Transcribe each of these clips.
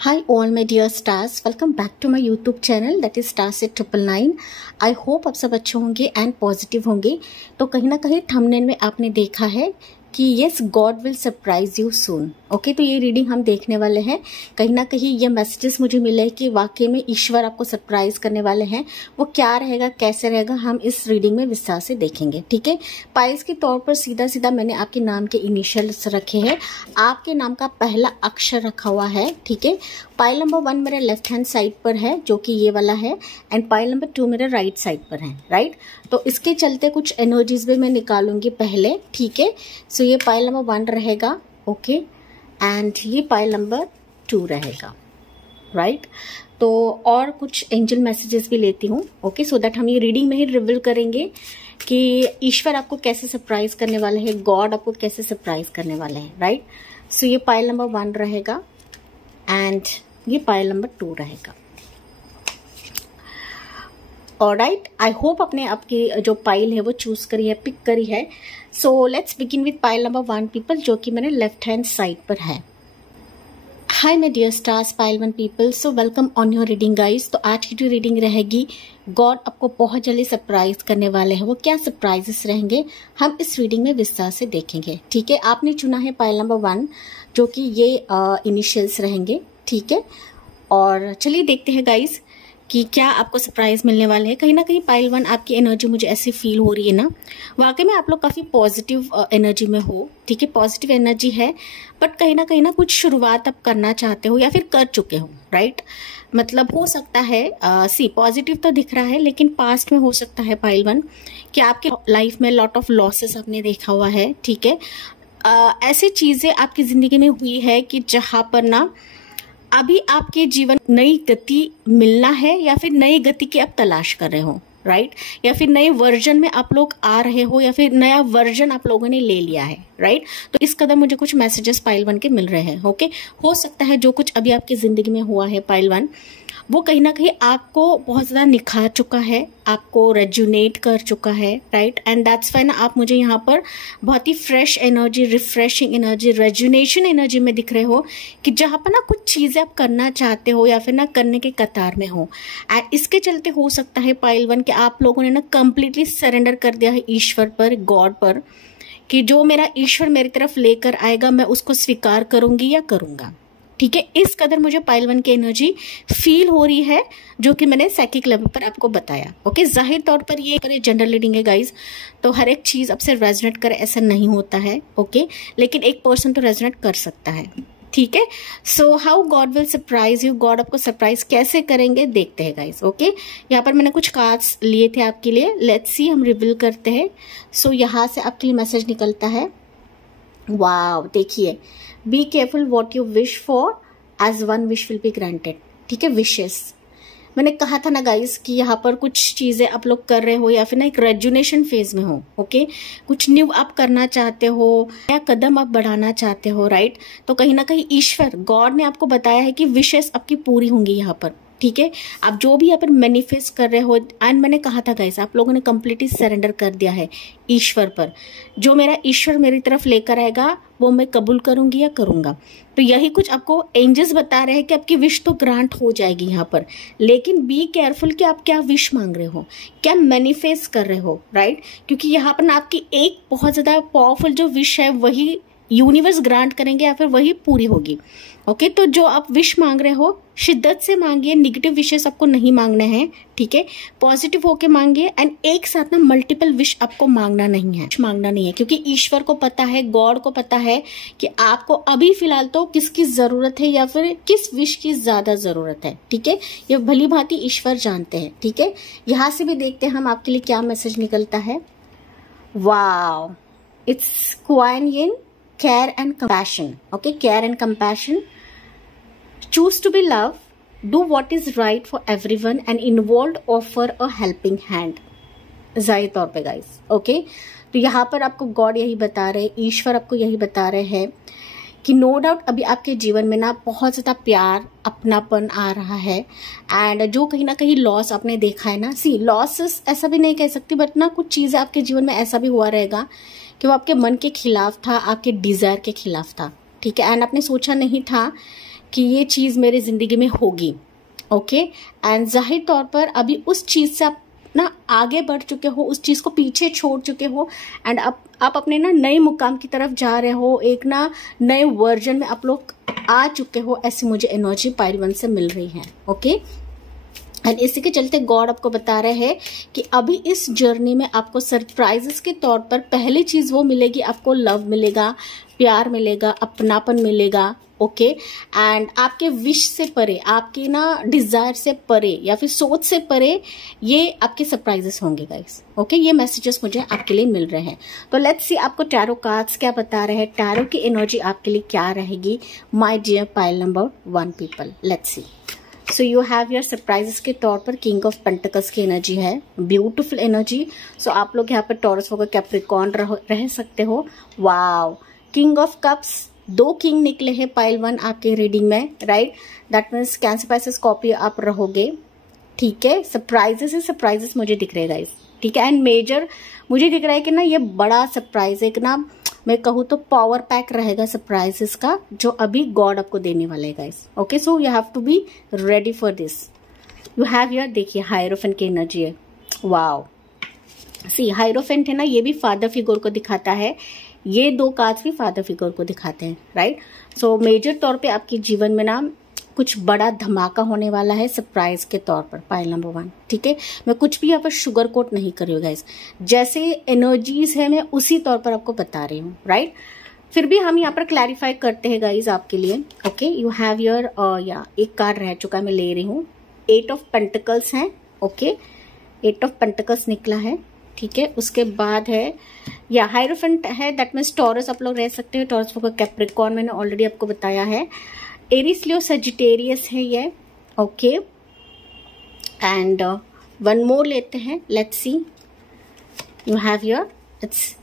Hi all my dear stars, welcome back to my YouTube channel that is Starset 999। I hope आप सब अच्छे होंगे and positive होंगे। तो कहीं ना कहीं थंबनेल में आपने देखा है कि yes God will surprise you soon. Okay, तो ये रीडिंग हम देखने वाले हैं। कहीं ना कहीं ये मैसेजेस मुझे मिले कि वाकई में ईश्वर आपको सरप्राइज करने वाले हैं। वो क्या रहेगा, कैसे रहेगा, हम इस रीडिंग में विस्तार से देखेंगे। ठीक है, पाइल्स के तौर पर सीधा सीधा मैंने आपके नाम के इनिशियल्स रखे हैं, आपके नाम का पहला अक्षर रखा हुआ है। ठीक है, पाइल नंबर 1 मेरे लेफ्ट हैंड साइड पर है जो कि ये वाला है, एंड पाइल नंबर 2 मेरे राइट साइड पर है। राइट, तो इसके चलते कुछ एनर्जीज भी मैं निकालूंगी पहले। ठीक है, सो ये पाइल नंबर 1 रहेगा। ओके, एंड ये पाइल नंबर 2 रहेगा। राइट, तो और कुछ एंजल मैसेजेस भी लेती हूँ। ओके, सो दैट हम ये रीडिंग में ही रिवील करेंगे कि ईश्वर आपको कैसे सरप्राइज करने वाले हैं, गॉड आपको कैसे सरप्राइज करने वाले हैं। राइट, सो ये पाइल नंबर 1 रहेगा एंड ये पाइल नंबर 2 रहेगा। ऑलराइट, आई होप आपने आपकी जो पाइल है वो चूज करी है, पिक करी है। So let's begin with pile number 1 people, जो कि मेरे लेफ्ट हैंड साइड पर है। Hi my dear stars, pile 1 people, so welcome on your reading guys. तो आज की जो रीडिंग रहेगी, गॉड आपको बहुत जल्दी सरप्राइज करने वाले हैं। वो क्या सरप्राइजेस रहेंगे हम इस रीडिंग में विस्तार से देखेंगे। ठीक है, आपने चुना है पाइल नंबर 1 जो कि ये इनिशियल्स रहेंगे। ठीक है, और चलिए देखते हैं गाइस कि क्या आपको सरप्राइज मिलने वाले हैं। कहीं ना कहीं पाइल 1 आपकी एनर्जी मुझे ऐसी फील हो रही है ना, वाकई में आप लोग काफी पॉजिटिव एनर्जी में हो। ठीक है, पॉजिटिव एनर्जी है, बट कहीं ना कुछ शुरुआत आप करना चाहते हो या फिर कर चुके हो। राइट, मतलब हो सकता है पॉजिटिव तो दिख रहा है, लेकिन पास्ट में हो सकता है पाइल 1 कि आपके लाइफ में लॉट ऑफ लॉसेस आपने देखा हुआ है। ठीक है, ऐसी चीजें आपकी जिंदगी में हुई है कि जहां पर ना अभी आपके जीवन नई गति मिलना है, या फिर नई गति की आप तलाश कर रहे हो। राइट, या फिर नए वर्जन में आप लोग आ रहे हो, या फिर नया वर्जन आप लोगों ने ले लिया है। राइट, तो इस कदर मुझे कुछ मैसेजेस पाइल 1 के मिल रहे हैं। ओके, हो सकता है जो कुछ अभी आपकी जिंदगी में हुआ है पाइल 1, वो कहीं ना कहीं आपको बहुत ज्यादा निखार चुका है, आपको रेजुनेट कर चुका है। राइट, एंड दैट्स व्हाई ना आप मुझे यहाँ पर बहुत ही fresh energy, refreshing energy, rejuvenation energy में दिख रहे हो कि जहां पर ना कुछ चीजें आप करना चाहते हो या फिर ना करने के कतार में हो। एंड इसके चलते हो सकता है पाइल 1 कि आप लोगों ने ना कंप्लीटली सरेंडर कर दिया है ईश्वर पर, गॉड पर, कि जो मेरा ईश्वर मेरी तरफ लेकर आएगा मैं उसको स्वीकार करूंगी या करूंगा। ठीक है, इस कदर मुझे पाइल 1 की एनर्जी फील हो रही है, जो कि मैंने साइकिक लेवल पर आपको बताया। ओके, जाहिर तौर पर ये जनरल रीडिंग है गाइज, तो हर एक चीज आपसे रेजोनेट करे ऐसा नहीं होता है। ओके, लेकिन एक पर्सन तो रेजोनेट कर सकता है। ठीक है, so how God will surprise you, God आपको सरप्राइज कैसे करेंगे देखते हैं गाइज। ओके, यहाँ पर मैंने कुछ कार्ड्स लिए थे आपके लिए, लेट्स सी, हम रिवील करते हैं। सो यहाँ से आपके लिए मैसेज निकलता है। वाव, देखिए, be careful what you wish for as one wish will be granted. ठीक है, विशेस मैंने कहा था ना गाइस कि यहाँ पर कुछ चीजें आप लोग कर रहे हो या फिर ना एक रेजुनेशन फेज में हो। ओके, कुछ न्यू आप करना चाहते हो या कदम आप बढ़ाना चाहते हो। राइट, तो कहीं ना कहीं ईश्वर, गॉड ने आपको बताया है कि विशेस आपकी पूरी होंगी यहाँ पर। ठीक है, आप जो भी यहाँ पर मैनिफेस्ट कर रहे हो, एंड मैंने कहा था गाइस आप लोगों ने कंप्लीटली सरेंडर कर दिया है ईश्वर पर। जो मेरा ईश्वर मेरी तरफ लेकर आएगा वो मैं कबूल करूंगी या करूंगा। तो यही कुछ आपको एंजल्स बता रहे हैं कि आपकी विश तो ग्रांट हो जाएगी यहाँ पर, लेकिन बी केयरफुल कि आप क्या विश मांग रहे हो, क्या मैनिफेस्ट कर रहे हो। राइट, क्योंकि यहाँ पर ना आपकी एक बहुत ज्यादा पावरफुल जो विश है वही यूनिवर्स ग्रांट करेंगे या फिर वही पूरी होगी। ओके, तो जो आप विश मांग रहे हो शिद्दत से मांगिए, निगेटिव विशेस आपको नहीं मांगने हैं। ठीक है, पॉजिटिव होके मांगिए, एंड एक साथ ना मल्टीपल विश आपको मांगना नहीं है, मांगना नहीं है, क्योंकि ईश्वर को पता है, गॉड को पता है कि आपको अभी फिलहाल तो किसकी जरूरत है या फिर किस विश की ज्यादा जरूरत है। ठीक है, ये भली भांति ईश्वर जानते हैं। ठीक है, यहां से भी देखते हैं हम आपके लिए क्या मैसेज निकलता है। Wow, it's Kuan Yin, care and compassion. Okay, care and compassion. Choose to be love, do what is right for everyone and involved offer a helping hand. जाहिर तौर पे गाइस। ओके, तो यहाँ पर आपको गॉड यही बता रहे, ईश्वर आपको यही बता रहे हैं कि नो डाउट अभी आपके जीवन में ना बहुत ज्यादा प्यार, अपनापन आ रहा है, एंड जो कहीं ना कहीं लॉस आपने देखा है ना, लॉसेस ऐसा भी नहीं कह सकती, बट ना कुछ चीजें आपके जीवन में ऐसा भी हुआ रहेगा कि वो आपके मन के खिलाफ था, आपके डिजायर के खिलाफ था। ठीक है, एंड आपने सोचा नहीं था कि ये चीज मेरे जिंदगी में होगी, ओके। एंड जाहिर तौर पर अभी उस चीज से आप ना आगे बढ़ चुके हो, उस चीज को पीछे छोड़ चुके हो एंड आप अपने ना नए मुकाम की तरफ जा रहे हो, एक ना नए वर्जन में आप लोग आ चुके हो, ऐसी मुझे एनर्जी पाइल 1 से मिल रही है, ओके। एंड इसी के चलते गॉड आपको बता रहे हैं कि अभी इस जर्नी में आपको सरप्राइजेस के तौर पर पहली चीज वो मिलेगी, आपको लव मिलेगा, प्यार मिलेगा, अपनापन मिलेगा, ओके। एंड आपके विश से परे, आपकी ना डिजायर से परे या फिर सोच से परे ये आपके सरप्राइजेस होंगे गाइस, ओके। ये मैसेजेस मुझे आपके लिए मिल रहे हैं। तो लेट्स सी आपको टैरो कार्ड्स क्या बता रहे हैं, टैरो की एनर्जी आपके लिए क्या रहेगी my dear pile number 1 people. Let's see. So you have your surprises के तौर पर किंग ऑफ पेंटिकल्स की एनर्जी है, ब्यूटीफुल एनर्जी। सो आप लोग यहाँ पर टॉरस होकर कैप्रिकॉर्न रह सकते हो। वाव, किंग ऑफ कप्स, 2 किंग निकले हैं पाइल 1 आपके रीडिंग में, right. That means cancer Pisces Scorpio आप रहोगे, ठीक है। सरप्राइजेस ही सरप्राइजेस मुझे दिख रहे गाइस, ठीक है। एंड मेजर मुझे दिख रहा है कि ना ये बड़ा सरप्राइज, एक ना मैं कहूँ तो पावर पैक रहेगा सरप्राइजेस का, जो अभी गॉड आपको देने वाले है guys, okay. So you have to be ready for this. You have your, देखिए हायरोफेंट की एनर्जी है। वाओ, सी हायरोफेंट है ना, ये भी फादर फिगर को दिखाता है, ये 2 कार्ड्स भी फादर फिगर को दिखाते हैं, राइट। सो मेजर तौर पे आपके जीवन में ना कुछ बड़ा धमाका होने वाला है सरप्राइज के तौर पर पाइल नंबर 1, ठीक है। मैं कुछ भी यहाँ पर शुगर कोट नहीं कर रही हूँ गाइस, जैसे एनर्जीज है मैं उसी तौर पर आपको बता रही हूँ, राइट। फिर भी हम यहाँ पर क्लैरिफाई करते हैं गाइस आपके लिए, ओके। यू हैव योर, या एक कार्ड रह चुका है, मैं ले रही हूँ, 8 ऑफ पेंटिकल्स है, ओके। 8 ऑफ पेंटिकल्स निकला है, ठीक है। उसके बाद है या हायरोफेंट है, दैट मीन्स टॉरस आप लोग रह सकते हैं, टॉरस होकर कैप्रिकॉर्न मैंने ऑलरेडी आपको बताया है, एरीज लियो सजिटेरियस है ये, ओके। एंड 1 मोर लेते हैं, let's see. You have your, it's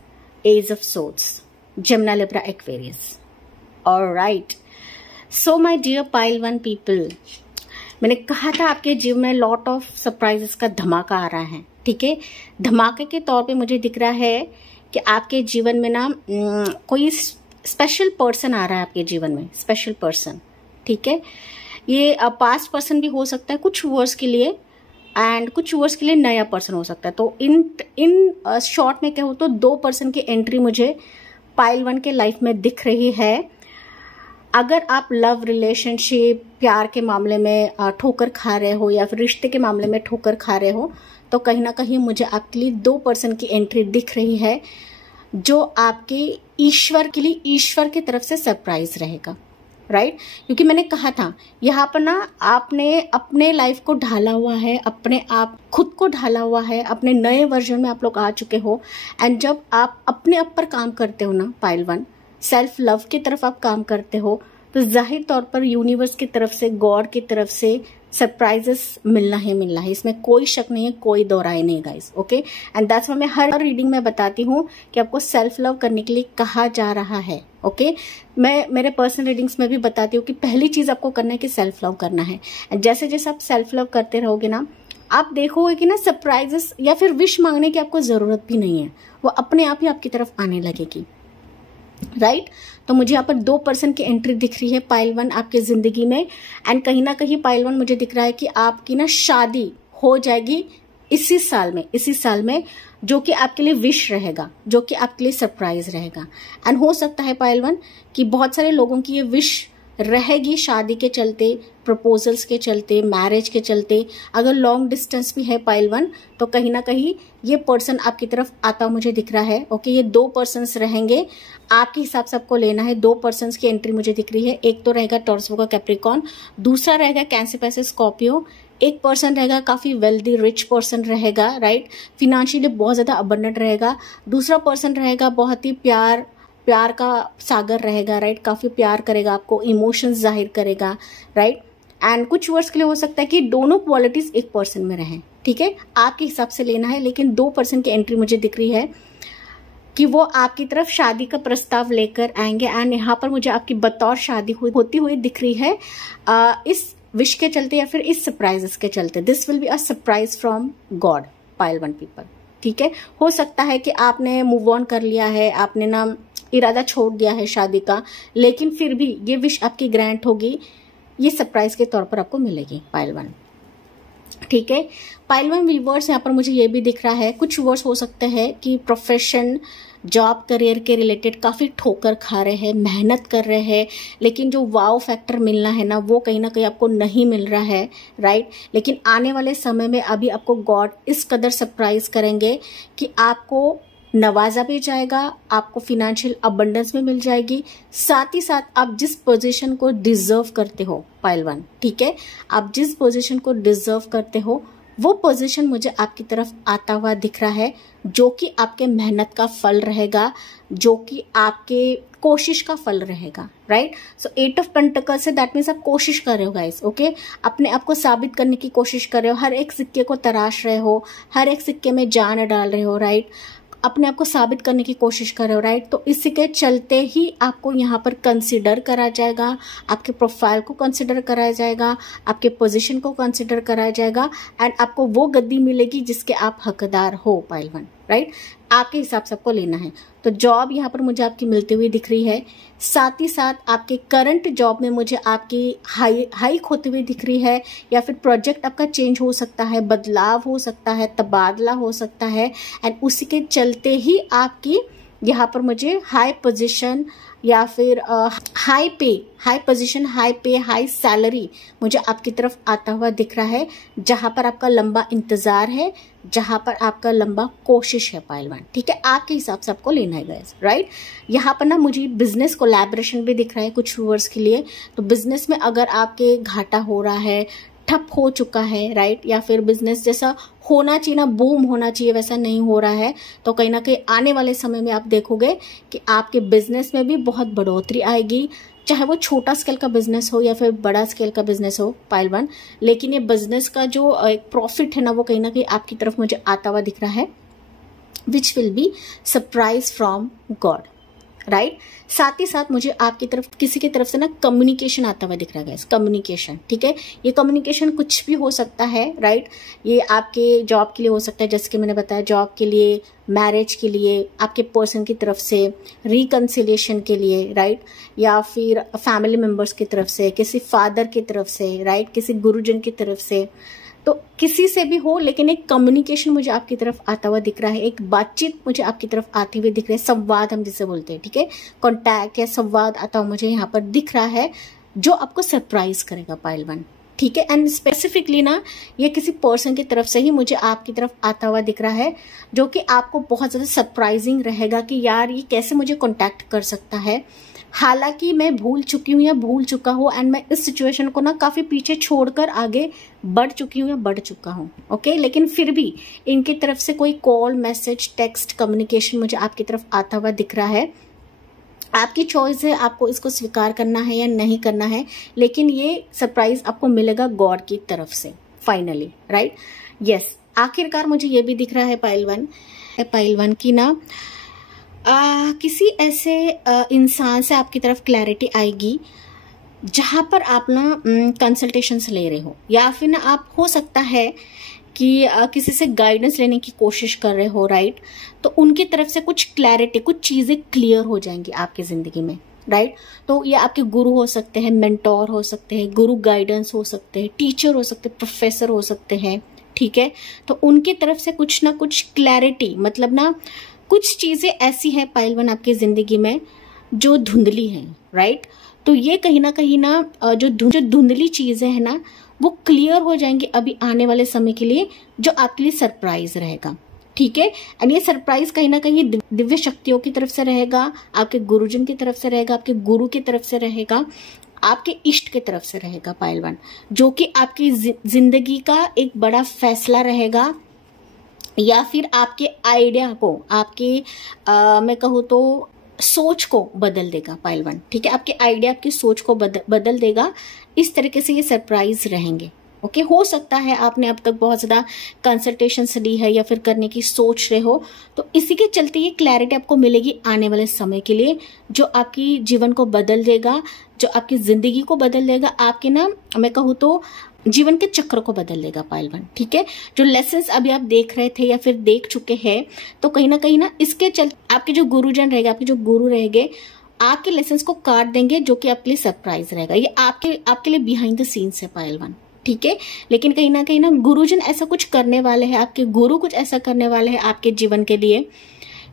ace of swords, Gemini Libra Aquarius, alright. So my dear pile 1 people, मैंने कहा था आपके जीवन में लॉट ऑफ सरप्राइजेस का धमाका आ रहा है, ठीक है। धमाके के तौर पे मुझे दिख रहा है कि आपके जीवन में ना कोई स्पेशल पर्सन आ रहा है आपके जीवन में, स्पेशल पर्सन, ठीक है। ये पास्ट पर्सन भी हो सकता है कुछ वर्ष के लिए, एंड कुछ वर्ष के लिए नया पर्सन हो सकता है। तो इन शॉर्ट में कहूँ तो 2 पर्सन की एंट्री मुझे पाइल 1 के लाइफ में दिख रही है। अगर आप लव रिलेशनशिप, प्यार के मामले में ठोकर खा रहे हो या फिर रिश्ते के मामले में ठोकर खा रहे हो, तो कहीं ना कहीं मुझे आपके लिए 2 पर्सन की एंट्री दिख रही है, जो आपके ईश्वर के लिए, ईश्वर की तरफ से सरप्राइज रहेगा, राइट। क्योंकि मैंने कहा था यहाँ पर ना आपने अपने लाइफ को ढाला हुआ है, अपने आप खुद को ढाला हुआ है, अपने नए वर्जन में आप लोग आ चुके हो। एंड जब आप अपने आप पर काम करते हो ना पाइल 1, सेल्फ लव की तरफ आप काम करते हो, तो जाहिर तौर पर यूनिवर्स की तरफ से, गॉड की तरफ से सरप्राइजेस मिलना है, इसमें कोई शक नहीं है, कोई दो राय नहीं guys, okay. And that's why मैं हर रीडिंग में बताती हूँ कि आपको सेल्फ लव करने के लिए कहा जा रहा है, ओके। मैं मेरे पर्सनल रीडिंग्स में भी बताती हूँ कि पहली चीज आपको करना है कि सेल्फ लव करना है। एंड जैसे जैसे आप सेल्फ लव करते रहोगे ना, आप देखोगे कि ना सरप्राइजेस या फिर विश मांगने की आपको जरूरत भी नहीं है, वो अपने आप ही आपकी तरफ आने लगेगी, राइट। तो मुझे यहाँ पर 2 पर्सन की एंट्री दिख रही है पाइल 1 आपके जिंदगी में। एंड कहीं ना कहीं पाइल 1 मुझे दिख रहा है कि आपकी ना शादी हो जाएगी इसी साल में, जो कि आपके लिए विश रहेगा, जो कि आपके लिए सरप्राइज रहेगा। एंड हो सकता है पाइल 1 कि बहुत सारे लोगों की ये विश रहेगी शादी के चलते, प्रपोजल्स के चलते, मैरिज के चलते। अगर लॉन्ग डिस्टेंस भी है पाइल 1, तो कहीं ना कहीं ये पर्सन आपकी तरफ आता मुझे दिख रहा है, ओके। ये 2 पर्सन्स रहेंगे, आपके हिसाब से आपको लेना है। 2 पर्सन्स की एंट्री मुझे दिख रही है। एक तो रहेगा टॉरस का कैप्रिकॉर्न, दूसरा रहेगा कैंसर पैसे स्कॉर्पियो, एक पर्सन रहेगा काफी वेल्दी रिच पर्सन रहेगा, राइट, फिनेंशियली बहुत ज्यादा अबंडेंट रहेगा। दूसरा पर्सन रहेगा बहुत ही प्यार का सागर रहेगा, राइट, काफी प्यार करेगा आपको, इमोशंस जाहिर करेगा, राइट। एंड कुछ वर्ष के लिए हो सकता है कि दोनों क्वालिटीज एक पर्सन में रहें, ठीक है, आपके हिसाब से लेना है। लेकिन 2 पर्सन की एंट्री मुझे दिख रही है कि वो आपकी तरफ शादी का प्रस्ताव लेकर आएंगे। एंड यहाँ पर मुझे आपकी बतौर शादी होती हुई दिख रही है, इस विश के चलते या फिर इस सरप्राइजेस के चलते। This will be a surprise from God pile 1 people, ठीक है। हो सकता है कि आपने मूव ऑन कर लिया है, आपने ना इरादा छोड़ दिया है शादी का, लेकिन फिर भी ये विश आपकी ग्रांट होगी ये सरप्राइज के तौर पर आपको मिलेगी पाइल 1। ठीक है, पाइल 1 व्यूअर्स, यहाँ पर मुझे ये भी दिख रहा है, कुछ व्यूअर्स हो सकते हैं कि प्रोफेशन, जॉब, करियर के रिलेटेड काफ़ी ठोकर खा रहे हैं, मेहनत कर रहे हैं, लेकिन जो वाव फैक्टर मिलना है ना वो कहीं ना कहीं आपको नहीं मिल रहा है, राइट। लेकिन आने वाले समय में अभी आपको गॉड इस कदर सरप्राइज करेंगे कि आपको नवाजा भी जाएगा, आपको फिनेंशियल अबंडेंस में मिल जाएगी, साथ ही साथ आप जिस पोजीशन को डिजर्व करते हो पाइल 1, ठीक है, आप जिस पोजीशन को डिजर्व करते हो वो पोजीशन मुझे आपकी तरफ आता हुआ दिख रहा है, जो कि आपके मेहनत का फल रहेगा, जो कि आपके कोशिश का फल रहेगा, right. So 8 of pentacles say that means आप कोशिश कर रहे हो गाइस, ओके, अपने आप को साबित करने की कोशिश कर रहे हो, हर एक सिक्के को तराश रहे हो, हर एक सिक्के में जान डाल रहे हो, राइट, अपने आप को साबित करने की कोशिश कर रहे हो, राइट। तो इसी के चलते ही आपको यहाँ पर कंसिडर करा जाएगा, आपके प्रोफाइल को कंसिडर कराया जाएगा, आपके पोजीशन को कंसिडर कराया जाएगा, एंड आपको वो गद्दी मिलेगी जिसके आप हकदार हो पाइल 1, राइट। आपके हिसाब से आपको लेना है। तो जॉब यहाँ पर मुझे आपकी मिलती हुई दिख रही है, साथ ही साथ आपके करंट जॉब में मुझे आपकी हाइक होती हुई दिख रही है, या फिर प्रोजेक्ट आपका चेंज हो सकता है, बदलाव हो सकता है, तबादला हो सकता है, एंड उसी के चलते ही आपकी यहाँ पर मुझे हाई पोजीशन या फिर हाई पे, हाई पोजीशन, हाई पे, हाई सैलरी मुझे आपकी तरफ आता हुआ दिख रहा है, जहां पर आपका लंबा इंतजार है, जहां पर आपका लंबा कोशिश है पाइल 1, ठीक है। आपके हिसाब से आपको लेना है गाइस, राइट। यहाँ पर ना मुझे बिजनेस कोलैबोरेशन भी दिख रहा है कुछ व्यूअर्स के लिए। तो बिजनेस में अगर आपके घाटा हो रहा है, ठप हो चुका है, राइट, या फिर बिजनेस जैसा होना चाहिए ना, बूम होना चाहिए, वैसा नहीं हो रहा है, तो कहीं ना कहीं आने वाले समय में आप देखोगे कि आपके बिजनेस में भी बहुत बढ़ोतरी आएगी, चाहे वो छोटा स्केल का बिजनेस हो या फिर बड़ा स्केल का बिजनेस हो पाइल 1। लेकिन ये बिजनेस का जो एक प्रॉफिट है ना वो कहीं ना कहीं आपकी तरफ मुझे आता हुआ दिख रहा है, which will be surprise from God, right. साथ ही साथ मुझे आपकी तरफ किसी की तरफ से ना कम्युनिकेशन आता हुआ दिख रहा है, कम्युनिकेशन, ठीक है। ये कम्युनिकेशन कुछ भी हो सकता है, राइट। ये आपके जॉब के लिए हो सकता है, जैसे कि मैंने बताया, जॉब के लिए, मैरिज के लिए, आपके पर्सन की तरफ से, रिकंसिलिएशन के लिए, राइट, या फिर फैमिली मेंबर्स की तरफ से, किसी फादर की तरफ से, राइट, किसी गुरुजन की तरफ से, तो किसी से भी हो, लेकिन एक कम्युनिकेशन मुझे आपकी तरफ आता हुआ दिख रहा है, एक बातचीत मुझे आपकी तरफ आती हुई दिख रही है, संवाद हम जिसे बोलते हैं, ठीक है, कॉन्टैक्ट या संवाद आता हुआ मुझे यहाँ पर दिख रहा है, जो आपको सरप्राइज करेगा पाइल 1, ठीक है। एंड स्पेसिफिकली ना ये किसी पर्सन की तरफ से ही मुझे आपकी तरफ आता हुआ दिख रहा है, जो कि आपको बहुत ज्यादा सरप्राइजिंग रहेगा कि यार ये कैसे मुझे कॉन्टैक्ट कर सकता है। हालांकि मैं भूल चुकी हूँ या भूल चुका हूँ, एंड मैं इस सिचुएशन को ना काफी पीछे छोड़कर आगे बढ़ चुकी हूँ या बढ़ चुका हूँ, ओके। लेकिन फिर भी इनकी तरफ से कोई कॉल, मैसेज, टेक्स्ट, कम्युनिकेशन मुझे आपकी तरफ आता हुआ दिख रहा है। आपकी चॉइस है, आपको इसको स्वीकार करना है या नहीं करना है, लेकिन ये सरप्राइज आपको मिलेगा गॉड की तरफ से फाइनली, राइट। यस, आखिरकार मुझे ये भी दिख रहा है पाइल 1 की ना किसी ऐसे इंसान से आपकी तरफ क्लैरिटी आएगी जहां पर आप ना कंसल्टेशंस ले रहे हो, या फिर ना आप हो सकता है कि किसी से गाइडेंस लेने की कोशिश कर रहे हो, राइट। तो उनकी तरफ से कुछ क्लैरिटी, कुछ चीजें क्लियर हो जाएंगी आपकी जिंदगी में, राइट। तो ये आपके गुरु हो सकते हैं, मेंटोर हो सकते हैं, गुरु गाइडेंस हो सकते हैं, टीचर हो सकते हैं, प्रोफेसर हो सकते हैं, ठीक है। तो उनकी तरफ से कुछ ना कुछ क्लैरिटी, मतलब ना कुछ चीजें ऐसी है पाइल 1 आपकी जिंदगी में जो धुंधली है, राइट। तो ये कहीं ना जो धुंधली चीजें है ना वो क्लियर हो जाएंगी अभी आने वाले समय के लिए, जो आपके लिए सरप्राइज रहेगा, ठीक है। एंड ये सरप्राइज कहीं ना कहीं दिव्य शक्तियों की तरफ से रहेगा, आपके गुरुजन की तरफ से रहेगा, आपके गुरु की तरफ से रहेगा, आपके इष्ट की तरफ से रहेगा पाइल 1, जो कि आपकी जिंदगी का एक बड़ा फैसला रहेगा, या फिर आपके आइडिया को, आपके मैं कहूँ तो सोच को बदल देगा पाइल 1, ठीक है। आपके आइडिया, आपकी सोच को बदल देगा। इस तरीके से ये सरप्राइज रहेंगे, ओके। हो सकता है आपने अब तक बहुत ज्यादा कंसल्टेशन ली है या फिर करने की सोच रहे हो, तो इसी के चलते ये क्लैरिटी आपको मिलेगी आने वाले समय के लिए, जो आपकी जीवन को बदल देगा, जो आपकी जिंदगी को बदल देगा, आपके ना मैं कहूँ तो जीवन के चक्र को बदल देगा पाइल 1, ठीक है। जो लेसन्स अभी आप देख रहे थे या फिर देख चुके हैं, तो कहीं ना इसके चलते आपके जो गुरुजन रहेगा, आपके जो गुरु रहेंगे, आपके लेसन्स को काट देंगे, जो कि आपके लिए सरप्राइज रहेगा। ये आपके लिए बिहाइंड द सीन्स है पायल 1, ठीक है। लेकिन कहीं ना गुरुजन ऐसा कुछ करने वाले हैं, आपके गुरु कुछ ऐसा करने वाले हैं आपके जीवन के लिए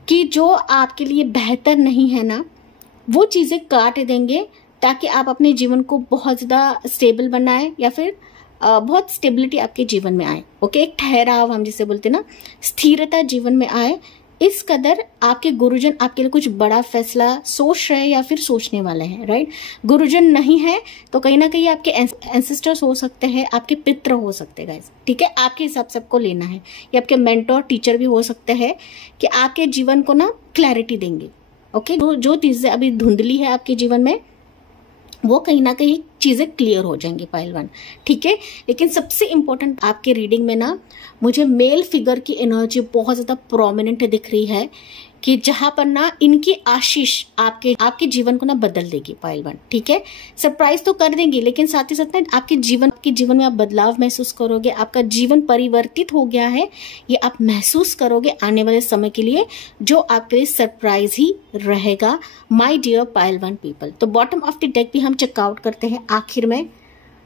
कि जो आपके लिए बेहतर नहीं है ना, वो चीजें काट देंगे ताकि आप अपने जीवन को बहुत ज्यादा स्टेबल बनाए, या फिर बहुत स्टेबिलिटी आपके जीवन में आए। ओके, एक ठहराव हम जिसे बोलते हैं ना, स्थिरता जीवन में आए। इस कदर आपके गुरुजन आपके लिए कुछ बड़ा फैसला सोच रहे हैं या फिर सोचने वाले हैं, राइट। गुरुजन नहीं है तो कहीं ना कहीं आपके एंसेस्टर्स हो सकते हैं, आपके पितृ हो सकते हैं गाइस, ठीक है। आपके हिसाब से आपको लेना है। या आपके मेंटोर टीचर भी हो सकते हैं कि आपके जीवन को ना क्लैरिटी देंगे। ओके, जो चीजें अभी धुंधली है आपके जीवन में, वो कहीं ना कहीं चीजें क्लियर हो जाएंगी पायल 1, ठीक है। लेकिन सबसे इंपॉर्टेंट आपके रीडिंग में ना मुझे मेल फिगर की एनर्जी बहुत ज्यादा प्रोमिनेंट दिख रही है, कि जहां पर ना इनकी आशीष आपके जीवन को ना बदल देगी पायल 1, ठीक है। सरप्राइज तो कर देंगी, लेकिन साथ ही साथ ना आपके जीवन में आप बदलाव महसूस करोगे। आपका जीवन परिवर्तित हो गया है, ये आप महसूस करोगे आने वाले समय के लिए, जो आपके लिए सरप्राइज ही रहेगा माय डियर पायल 1 पीपल। तो बॉटम ऑफ द डेक भी हम चेकआउट करते हैं आखिर में।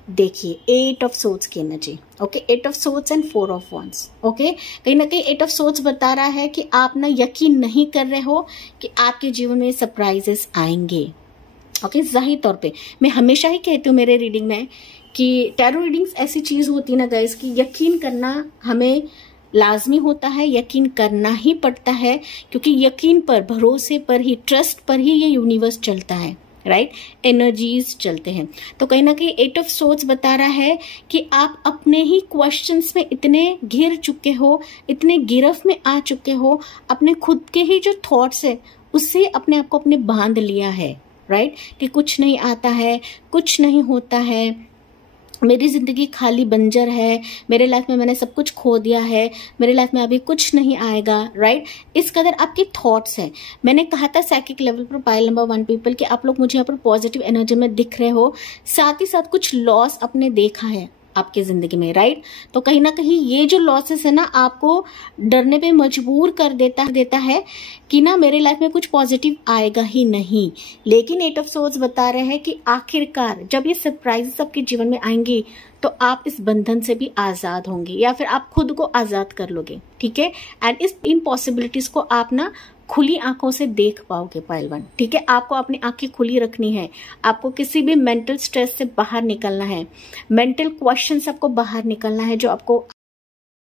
देखिए 8 ऑफ सोर्ड्स की energy, okay, 8 of swords and 4 of wands, okay. कहीं ना कहीं 8 ऑफ सोर्ड्स बता रहा है कि आप ना यकीन नहीं कर रहे हो कि आपके जीवन में सरप्राइजेस आएंगे। ओके, जाहिर तौर पे मैं हमेशा ही कहती हूँ मेरे रीडिंग में कि टैरो रीडिंग्स ऐसी चीज होती है ना गाइस, कि यकीन करना हमें लाजमी होता है, यकीन करना ही पड़ता है, क्योंकि यकीन पर, भरोसे पर ही, ट्रस्ट पर ही ये यूनिवर्स चलता है, राइट। एनर्जीज चलते हैं। तो कहीं ना कहीं 8 ऑफ सोर्ड्स बता रहा है कि आप अपने ही क्वेश्चंस में इतने घिर चुके हो, इतने गिरफ्त में आ चुके हो, अपने खुद के ही जो थॉट्स है उससे अपने आप को अपने बांध लिया है, राइट। कि कुछ नहीं आता है, कुछ नहीं होता है, मेरी जिंदगी खाली बंजर है, मेरे लाइफ में मैंने सब कुछ खो दिया है, मेरे लाइफ में अभी कुछ नहीं आएगा, राइट। इस कदर आपके थॉट्स हैं। मैंने कहा था साइकिक लेवल पर पायल नंबर 1 पीपल कि आप लोग मुझे यहाँ पर पॉजिटिव एनर्जी में दिख रहे हो, साथ ही साथ कुछ लॉस आपने देखा है आपकी जिंदगी में, राइट। तो कहीं ना कहीं ये जो लॉसेस है ना आपको डरने पे मजबूर कर देता है कि ना मेरे लाइफ में कुछ पॉजिटिव आएगा ही नहीं। लेकिन 8 ऑफ सोर्ड्स बता रहे हैं कि आखिरकार जब ये सरप्राइजेस आपके जीवन में आएंगे तो आप इस बंधन से भी आजाद होंगे, या फिर आप खुद को आजाद कर लोगे, ठीक है। एंड इस इम्पॉसिबिलिटीज को आप ना खुली आंखों से देख पाओगे पायल 1, ठीक है। आपको अपनी आंखें खुली रखनी है, आपको किसी भी मेंटल स्ट्रेस से बाहर निकलना है, मेंटल क्वेश्चन से आपको बाहर निकलना है जो आपको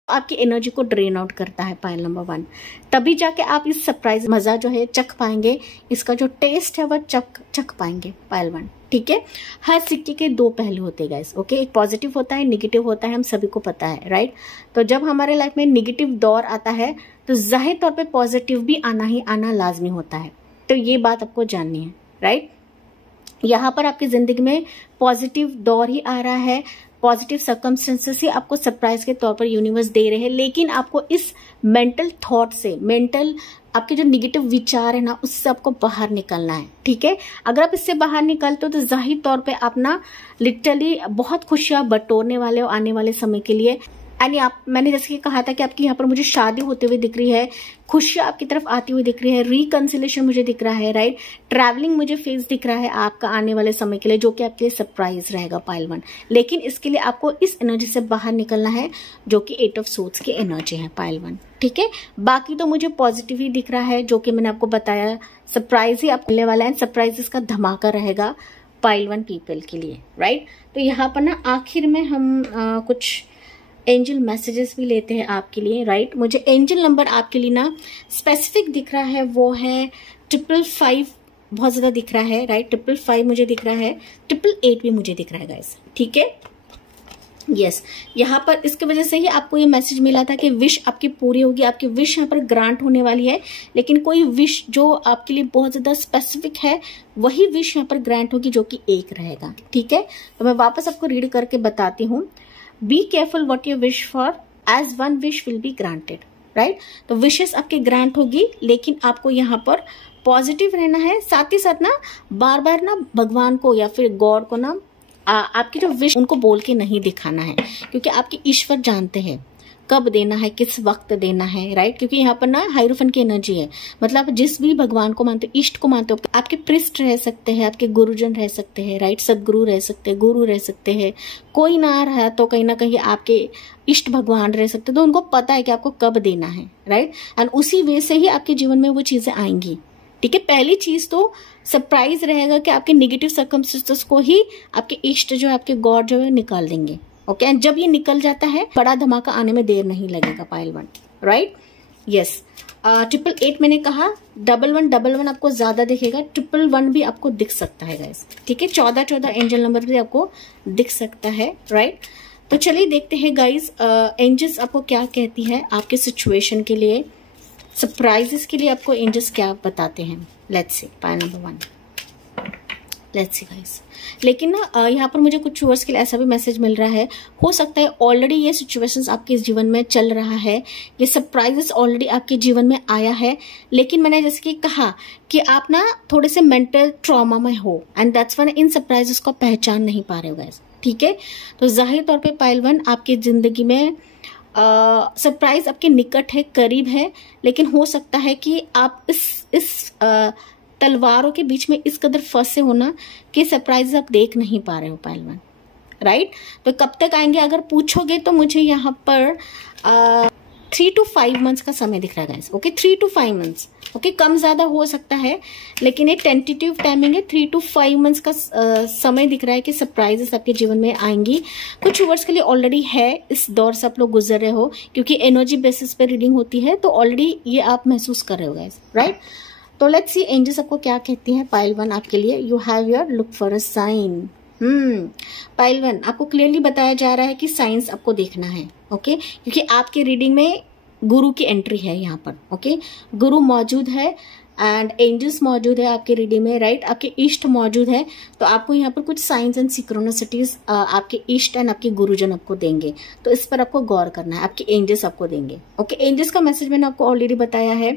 आपकी एनर्जी को ड्रेन आउट करता है पायल नंबर 1। तभी जाके आप इस सरप्राइज मजा जो है चख पाएंगे, इसका जो टेस्ट है वह चख पाएंगे पायल 1, ठीक है। हर सिक्के के 2 पहलू होते हैं गाइस, ओके। एक पॉजिटिव होता है, नेगेटिव होता है, हम सभी को पता है, राइट। तो जब हमारे लाइफ में नेगेटिव दौर आता है तो जाहिर तौर पे पॉजिटिव भी आना लाजमी होता है। तो ये बात आपको जाननी है, राइट। यहाँ पर आपकी जिंदगी में पॉजिटिव दौर ही आ रहा है, पॉजिटिव सर्कमस्टेंसेस ही आपको सरप्राइज के तौर पर यूनिवर्स दे रहे हैं, लेकिन आपको इस मेंटल थॉट से, मेंटल आपके जो निगेटिव विचार है ना उससे आपको बाहर निकलना है, ठीक है। अगर आप इससे बाहर निकलते हो तो जाहिर तौर पे आप ना लिटरली बहुत खुशियां बटोरने वाले हो आने वाले समय के लिए। यानी मैंने जैसे कि कहा था कि आपकी यहाँ पर मुझे शादी होते हुए दिख रही है, खुशियां आपकी तरफ आती हुई दिख रही है, रिकंसिलेशन मुझे दिख रहा है, राइट। ट्रैवलिंग मुझे फेज दिख रहा है आपका आने वाले समय के लिए, जो कि आपके लिए सरप्राइज रहेगा पायल 1। लेकिन इसके लिए आपको इस एनर्जी से बाहर निकलना है जो कि 8 ऑफ सोर्ड्स की एनर्जी है पायल 1, ठीक है। बाकी तो मुझे पॉजिटिव ही दिख रहा है, जो कि मैंने आपको बताया, सरप्राइज ही आपको मिलने वाला है, सरप्राइजेस का धमाका रहेगा पायल 1 पीपल के लिए, राइट। तो यहाँ पर ना आखिर में हम कुछ एंजल मैसेजेस भी लेते हैं आपके लिए, राइट। मुझे एंजल नंबर आपके लिए ना स्पेसिफिक दिख रहा है, वो है 555 बहुत ज्यादा दिख रहा है, राइट। 555 मुझे दिख रहा है, 888 भी मुझे दिख रहा है गाइस, ठीक है। यस, यहाँ पर इसके वजह से ही आपको ये मैसेज मिला था कि विश आपकी पूरी होगी, आपकी विश यहाँ पर ग्रांट होने वाली है। लेकिन कोई विश जो आपके लिए बहुत ज्यादा स्पेसिफिक है वही विश यहाँ पर ग्रांट होगी, जो कि एक रहेगा, ठीक है। तो मैं वापस आपको रीड करके बताती हूँ। Be careful what you wish for, as 1 wish will be granted, right. तो विशेस आपकी ग्रांट होगी, लेकिन आपको यहाँ पर पॉजिटिव रहना है, साथ ही साथ ना बार बार ना भगवान को या फिर गॉड को ना आपकी जो विश उनको बोल के नहीं दिखाना है, क्योंकि आपके ईश्वर जानते हैं कब देना है, किस वक्त देना है, राइट। क्योंकि यहाँ पर ना हाइरोफन की एनर्जी है, मतलब जिस भी भगवान को मानते हो, इष्ट को मानते हो, आपके पृष्ठ रह सकते हैं, आपके गुरुजन रह सकते हैं, राइट, सदगुरु रह सकते हैं, गुरु रह सकते हैं, कोई ना रहा तो कहीं ना कहीं आपके इष्ट भगवान रह सकते हैं। तो उनको पता है कि आपको कब देना है, राइट, एंड उसी वे से ही आपके जीवन में वो चीजें आएंगी। ठीक है, पहली चीज तो सरप्राइज रहेगा कि आपके नेगेटिव सर्कमस्टेंसेस को ही आपके इष्ट जो है, आपके गॉड जो है निकाल देंगे। ओके, एंड जब ये निकल जाता है, बड़ा धमाका आने में देर नहीं लगेगा पाइल 1, राइट। यस, 888 मैंने कहा, 1111 आपको ज्यादा दिखेगा, 111 भी आपको दिख सकता है गाइस। ठीक है, 1414 एंजल नंबर भी आपको दिख सकता है, राइट। तो चलिए देखते हैं गाइस, एंजल्स आपको क्या कहती है आपके सिचुएशन के लिए, सरप्राइजेस के लिए आपको एंजल्स क्या बताते हैं। Let's C pile number 1, let's see guys. लेकिन ना यहाँ पर मुझे कुछ व्यूअर्स के लिए ऐसा भी मैसेज मिल रहा है, हो सकता है ऑलरेडी ये सिचुएशंस आपके जीवन में चल रहा है, ये सरप्राइजेस ऑलरेडी आपके जीवन में आया है, लेकिन मैंने जैसे कि कहा कि आप ना थोड़े से मेंटल ट्रॉमा में हो, and that's why in surprises को पहचान नहीं पा रहे हो गाइस। ठीक है, तो जाहिर तौर पे पाइल 1 आपकी जिंदगी में सरप्राइज आपके निकट है, करीब है, लेकिन हो सकता है कि आप इस तलवारों के बीच में इस कदर फंसे हो ना कि सरप्राइज आप देख नहीं पा रहे हो पाइल 1, राइट। तो कब तक आएंगे अगर पूछोगे तो मुझे यहाँ पर 3 to 5 मंथ्स का समय दिख रहा है guys. Okay, 3 to 5 months, okay, कम ज्यादा हो सकता है, लेकिन एक टेंटेटिव टाइमिंग है, 3 to 5 मंथ्स का समय दिख रहा है कि सरप्राइजेस आपके जीवन में आएंगी। कुछ व्यूअर्स के लिए ऑलरेडी है, इस दौर से आप लोग गुजर रहे हो, क्योंकि एनर्जी बेसिस पे रीडिंग होती है, तो ऑलरेडी ये आप महसूस कर रहे हो गाइस, राइट। तो लेट्स सी एंजल्स आपको क्या कहती हैं पाइल 1 आपके लिए। You have your look for a sign. Pile 1 आपको क्लियरली बताया जा रहा है कि साइंस आपको देखना है, ओके, क्योंकि आपके रीडिंग में गुरु की एंट्री है यहाँ पर। ओके, गुरु मौजूद है एंड एंजल्स मौजूद है आपके रीडिंग में, राइट, आपके इष्ट मौजूद है। तो आपको यहाँ पर कुछ साइंस एंड सिक्रोनिसिटीज आपके इष्ट एंड आपके गुरुजन आपको देंगे, तो इस पर आपको गौर करना है, आपके एंजल्स आपको देंगे। ओके, एंजल्स का मैसेज मैंने आपको ऑलरेडी बताया है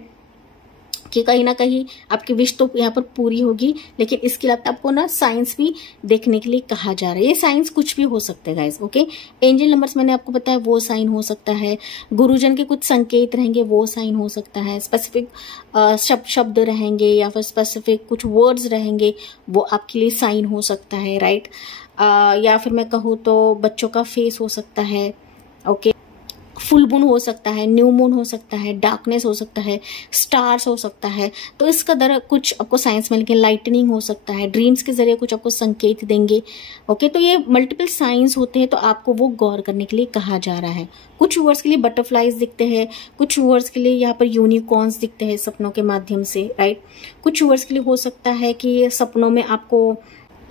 कि कहीं ना कहीं आपकी विश तो यहाँ पर पूरी होगी, लेकिन इसके अलावा आपको ना साइंस भी देखने के लिए कहा जा रहा है। ये साइंस कुछ भी हो सकते हैं गाइस। ओके, एंजल नंबर्स मैंने आपको बताया, वो साइन हो सकता है, गुरुजन के कुछ संकेत रहेंगे, वो साइन हो सकता है, स्पेसिफिक शब्द रहेंगे या फिर स्पेसिफिक कुछ वर्ड्स रहेंगे, वो आपके लिए साइन हो सकता है, राइट। या फिर मैं कहूँ तो बच्चों का फेस हो सकता है, ओके, फुल मून हो सकता है, न्यू मून हो सकता है, डार्कनेस हो सकता है, स्टार्स हो सकता है। तो इसका दर कुछ आपको साइंस में लिखे, लाइटनिंग हो सकता है, ड्रीम्स के जरिए कुछ आपको संकेत देंगे। ओके, तो ये मल्टीपल साइंस होते हैं, तो आपको वो गौर करने के लिए कहा जा रहा है। कुछ वर्ड्स के लिए बटरफ्लाइज दिखते हैं, कुछ वर्ड्स के लिए यहाँ पर यूनिकॉर्न्स दिखते हैं सपनों के माध्यम से, राइट। कुछ वर्ड्स के लिए हो सकता है कि सपनों में आपको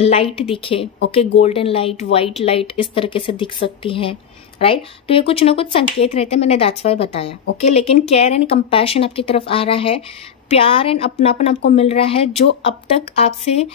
लाइट दिखे, okay, golden light, white light इस तरीके से दिख सकती है, राइट। तो ये कुछ ना कुछ संकेत रहते हैं, मैंने दैट्स वाई बताया। ओके, लेकिन केयर एंड कंपैशन आपकी तरफ आ रहा है, प्यार एंड अपनापन आपको मिल रहा है, जो अब तक आपसे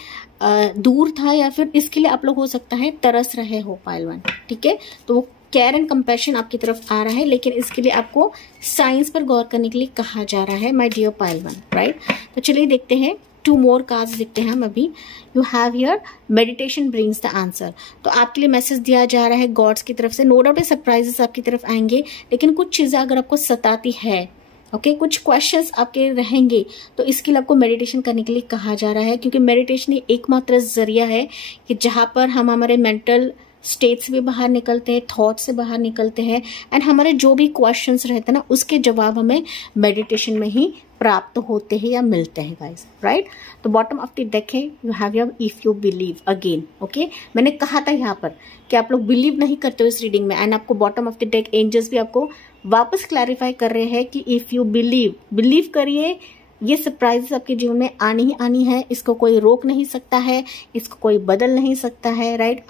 दूर था, या फिर इसके लिए आप लोग हो सकता है तरस रहे हो पाइल 1। ठीक है, तो वो केयर एंड कंपैशन आपकी तरफ आ रहा है, लेकिन इसके लिए आपको साइंस पर गौर करने के लिए कहा जा रहा है माय डियर पाइल 1, राइट। तो चलिए देखते हैं, 2 मोर कार्ड्स दिखते हैं हम अभी। You have your meditation brings the answer. तो आपके लिए मैसेज दिया जा रहा है गॉड्स की तरफ से। नो डाउट सरप्राइजेस आपकी तरफ आएंगे, लेकिन कुछ चीजें अगर आपको सताती है, ओके, कुछ क्वेश्चंस आपके रहेंगे, तो इसके लिए आपको मेडिटेशन करने के लिए कहा जा रहा है, क्योंकि मेडिटेशन ही एकमात्र जरिया है कि जहां पर हम हमारे मेंटल स्टेट से भी बाहर निकलते हैं, थॉट से बाहर निकलते हैं, एंड हमारे जो भी क्वेश्चंस रहते हैं ना, उसके जवाब हमें मेडिटेशन में ही प्राप्त होते हैं या मिलते हैं गाइस, राइट। तो बॉटम ऑफ द डेक है, you have your if you believe again. Okay, मैंने कहा था यहाँ पर कि आप लोग बिलीव नहीं करते हो इस रीडिंग में, एंड आपको bottom of the deck angels भी आपको वापस क्लैरिफाई कर रहे हैं कि इफ यू बिलीव करिए, ये सरप्राइजेस आपके जीवन में आनी ही आनी है, इसको कोई रोक नहीं सकता है, इसको कोई बदल नहीं सकता है, right.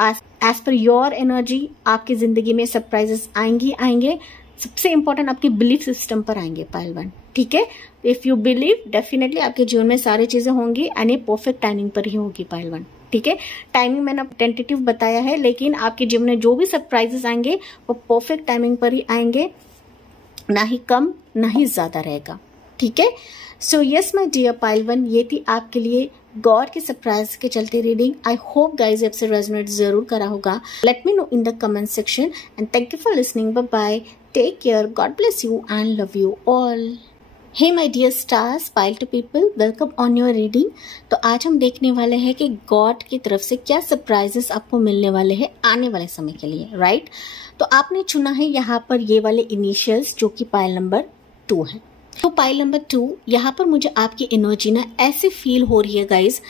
As per your energy आपकी जिंदगी में सरप्राइजेस आएंगे। सबसे इंपॉर्टेंट आपके बिलीफ सिस्टम पर आएंगे पाइल 1। ठीक है, इफ यू बिलीव, डेफिनेटली आपके जीवन में सारी चीजें होंगी, एंड ये परफेक्ट टाइमिंग पर ही होगी पाइल 1। ठीक है, टाइमिंग मैंने टेंटेटिव बताया है, लेकिन आपके जीवन में जो भी सरप्राइजेस आएंगे वो परफेक्ट टाइमिंग पर ही आएंगे, ना ही कम ना ही ज्यादा रहेगा। ठीक है, so yes my dear pile 1, ये थी आपके लिए गॉड के सरप्राइज के चलते रीडिंग। आई होप गाइज आपसे रेजोनेट जरूर करा होगा। Let me know in the comment section and thank you for listening. Bye bye, take care, God bless you and love you all. Hey my dear stars, pile two people, welcome on your reading. तो आज हम देखने वाले हैं कि God की तरफ से क्या सरप्राइजेस आपको मिलने वाले हैं आने वाले समय के लिए, राइट। तो आपने चुना है यहाँ पर ये वाले इनिशियल्स जो कि पाइल नंबर 2 है। तो पाइल नंबर 2, यहाँ पर मुझे आपकी एनर्जी ना ऐसे फील हो रही है गाइज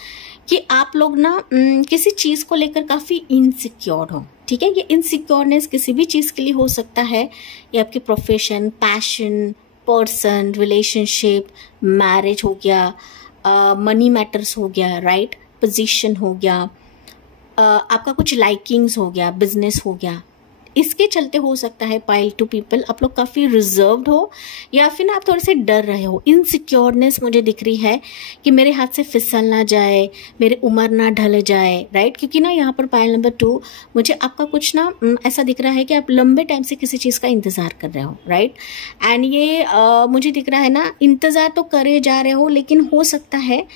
कि आप लोग ना किसी चीज को लेकर काफी इनसिक्योर हो, ठीक है। ये इनसिक्योरनेस किसी भी चीज के लिए हो सकता है। ये आपकी profession, passion, person, relationship, marriage हो गया, मनी मैटर्स हो गया, राइट, पोजीशन हो गया, आपका कुछ लाइकिंग्स हो गया, बिजनेस हो गया। इसके चलते हो सकता है पाइल टू पीपल आप लोग काफी रिजर्व्ड हो या फिर ना आप थोड़े से डर रहे हो। इनसिक्योरनेस मुझे दिख रही है कि मेरे हाथ से फिसल ना जाए, मेरी उम्र ना ढल जाए, राइट। क्योंकि ना यहाँ पर पाइल नंबर 2 मुझे आपका कुछ ना ऐसा दिख रहा है कि आप लंबे टाइम से किसी चीज का इंतजार कर रहे हो, राइट। एंड ये मुझे दिख रहा है ना, इंतजार तो करे जा रहे हो लेकिन हो सकता है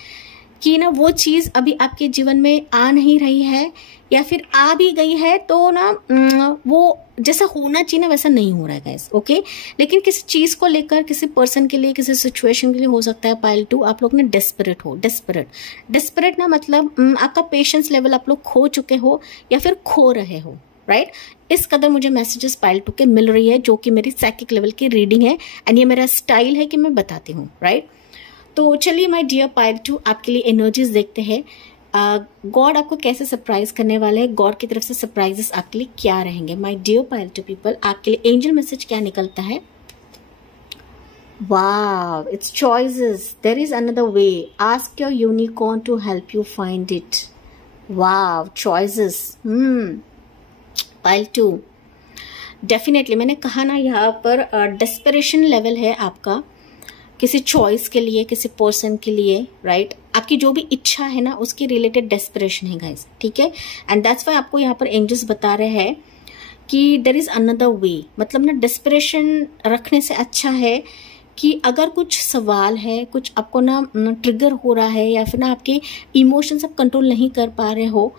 कि ना वो चीज अभी आपके जीवन में आ नहीं रही है या फिर आ भी गई है तो ना वो जैसा होना चाहिए ना वैसा नहीं हो रहा है गाइस, ओके। लेकिन किसी चीज को लेकर, किसी पर्सन के लिए, किसी सिचुएशन के लिए हो सकता है पाइल 2 आप लोग ना डेस्परेट हो। डेस्परेट ना मतलब आपका पेशेंस लेवल आप लोग खो चुके हो या फिर खो रहे हो, राइट। इस कदर मुझे मैसेजेस पाइल 2 के मिल रही है जो कि मेरी साइकिक लेवल की रीडिंग है एंड ये मेरा स्टाइल है कि मैं बताती हूँ, राइट। तो चलिए माय डियर पाइल 2 आपके लिए एनर्जीज देखते हैं। गॉड आपको कैसे सरप्राइज करने वाले हैं, गॉड की तरफ से सरप्राइजेस आपके लिए क्या रहेंगे। माय डियर पाइल 2 पीपल आपके लिए एंजल मैसेज क्या निकलता है। Wow, it's choices, there is another way, ask your unicorn to help you find it. Wow, choices, pile 2 definitely मैंने कहा ना यहाँ पर डेस्परेशन लेवल है आपका किसी चॉइस के लिए, किसी पर्सन के लिए, राइट। आपकी जो भी इच्छा है ना उसके रिलेटेड डेस्परेशन है गाइस, ठीक है। एंड दैट्स वाई आपको यहाँ पर एंजल्स बता रहे हैं कि देयर इज अनदर वे। मतलब ना डेस्परेशन रखने से अच्छा है कि अगर कुछ सवाल है, कुछ आपको ना ट्रिगर हो रहा है या फिर ना आपके इमोशंस आप कंट्रोल नहीं कर पा रहे हो,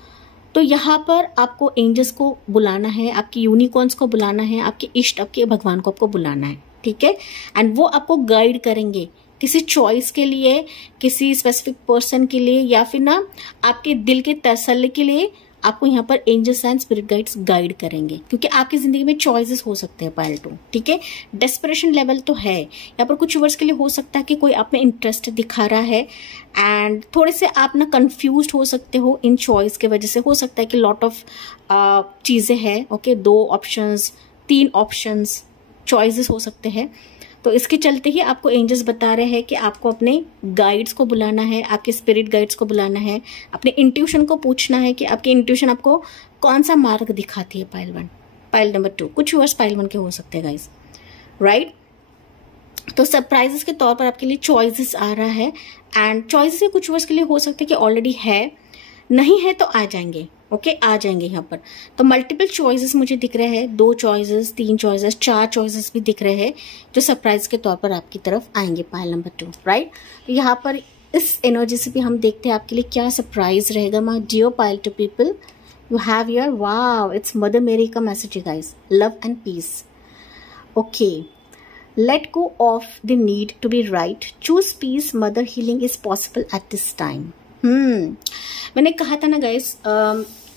तो यहाँ पर आपको एंजल्स को बुलाना है, आपके यूनिकॉर्न्स को बुलाना है, आपके इष्ट, आपके भगवान को आपको बुलाना है, ठीक है। एंड वो आपको गाइड करेंगे किसी चॉइस के लिए, किसी स्पेसिफिक पर्सन के लिए या फिर ना आपके दिल के तसल्ली के लिए आपको यहाँ पर angels and spirit guides guide करेंगे। क्योंकि आपकी जिंदगी में चॉइसेस हो सकते हैं पाइल 2, ठीक है। डेस्परेशन लेवल तो है यहाँ पर। कुछ वर्ड्स के लिए हो सकता है कि कोई आप में इंटरेस्ट दिखा रहा है एंड थोड़े से आप ना कंफ्यूज्ड हो सकते हो इन चॉइस के वजह से। हो सकता है कि लॉट ऑफ चीजें हैं, ओके, 2 ऑप्शंस, 3 ऑप्शंस, चॉइसेस हो सकते हैं। तो इसके चलते ही आपको एंजल्स बता रहे हैं कि आपको अपने गाइड्स को बुलाना है, आपके स्पिरिट गाइड्स को बुलाना है, अपने इंट्यूशन को पूछना है कि आपकी इंट्यूशन आपको कौन सा मार्ग दिखाती है। पाइल 1, पाइल नंबर 2, कुछ वर्ड्स पाइल 1 के हो सकते हैं गाइस, राइट। तो सरप्राइजेस के तौर पर आपके लिए चॉइसेस आ रहा है एंड चॉइसेस कुछ वर्ड्स के लिए हो सकता है कि ऑलरेडी है, नहीं है तो आ जाएंगे, ओके, आ जाएंगे यहाँ पर। तो मल्टीपल चॉइसेस मुझे दिख रहे हैं, 2 चॉइसेस, 3 चॉइसेस, 4 चॉइसेस भी दिख रहे हैं जो सरप्राइज के तौर पर आपकी तरफ आएंगे पाइल नंबर 2, राइट। तो यहाँ पर इस एनर्जी से भी हम देखते हैं आपके लिए क्या सरप्राइज रहेगा। My dear pile 2 people, you have your, wow, it's mother Mary का मैसेज है guys, love and peace, okay. Let go of the need to be right, choose peace, mother healing is possible at this time. मैंने कहा था ना guys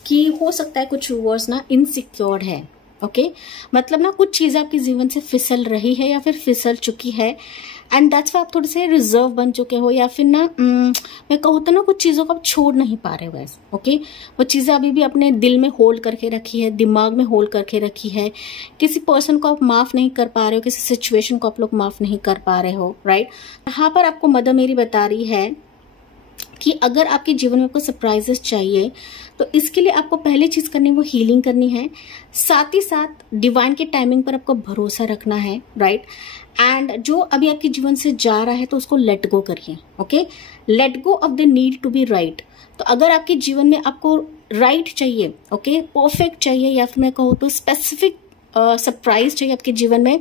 कि हो सकता है कुछ व्यूअर्स ना इनसिक्योर है, ओके। मतलब ना कुछ चीजें आपके जीवन से फिसल रही है या फिर फिसल चुकी है एंड दैट्स वाई आप थोड़े से रिजर्व बन चुके हो या फिर ना मैं कहूँ तो ना कुछ चीजों को आप छोड़ नहीं पा रहे हो गाइस, ओके। वो चीजें अभी भी अपने दिल में होल्ड करके रखी है, दिमाग में होल्ड करके रखी है। किसी पर्सन को आप माफ नहीं कर पा रहे हो, किसी सिचुएशन को आप लोग माफ नहीं कर पा रहे हो, राइट। यहाँ पर आपको मदर मेरी बता रही है कि अगर आपके जीवन में कोई सरप्राइजेस चाहिए तो इसके लिए आपको पहली चीज करनी है वो हीलिंग करनी है। साथ ही साथ डिवाइन के टाइमिंग पर आपको भरोसा रखना है, राइट। एंड जो अभी आपके जीवन से जा रहा है तो उसको लेट गो करिए, okay. Let go of the need to be right. तो अगर आपके जीवन में आपको राइट चाहिए, ओके, परफेक्ट चाहिए या फिर मैं कहूँ तो स्पेसिफिक सरप्राइज चाहिए आपके जीवन में,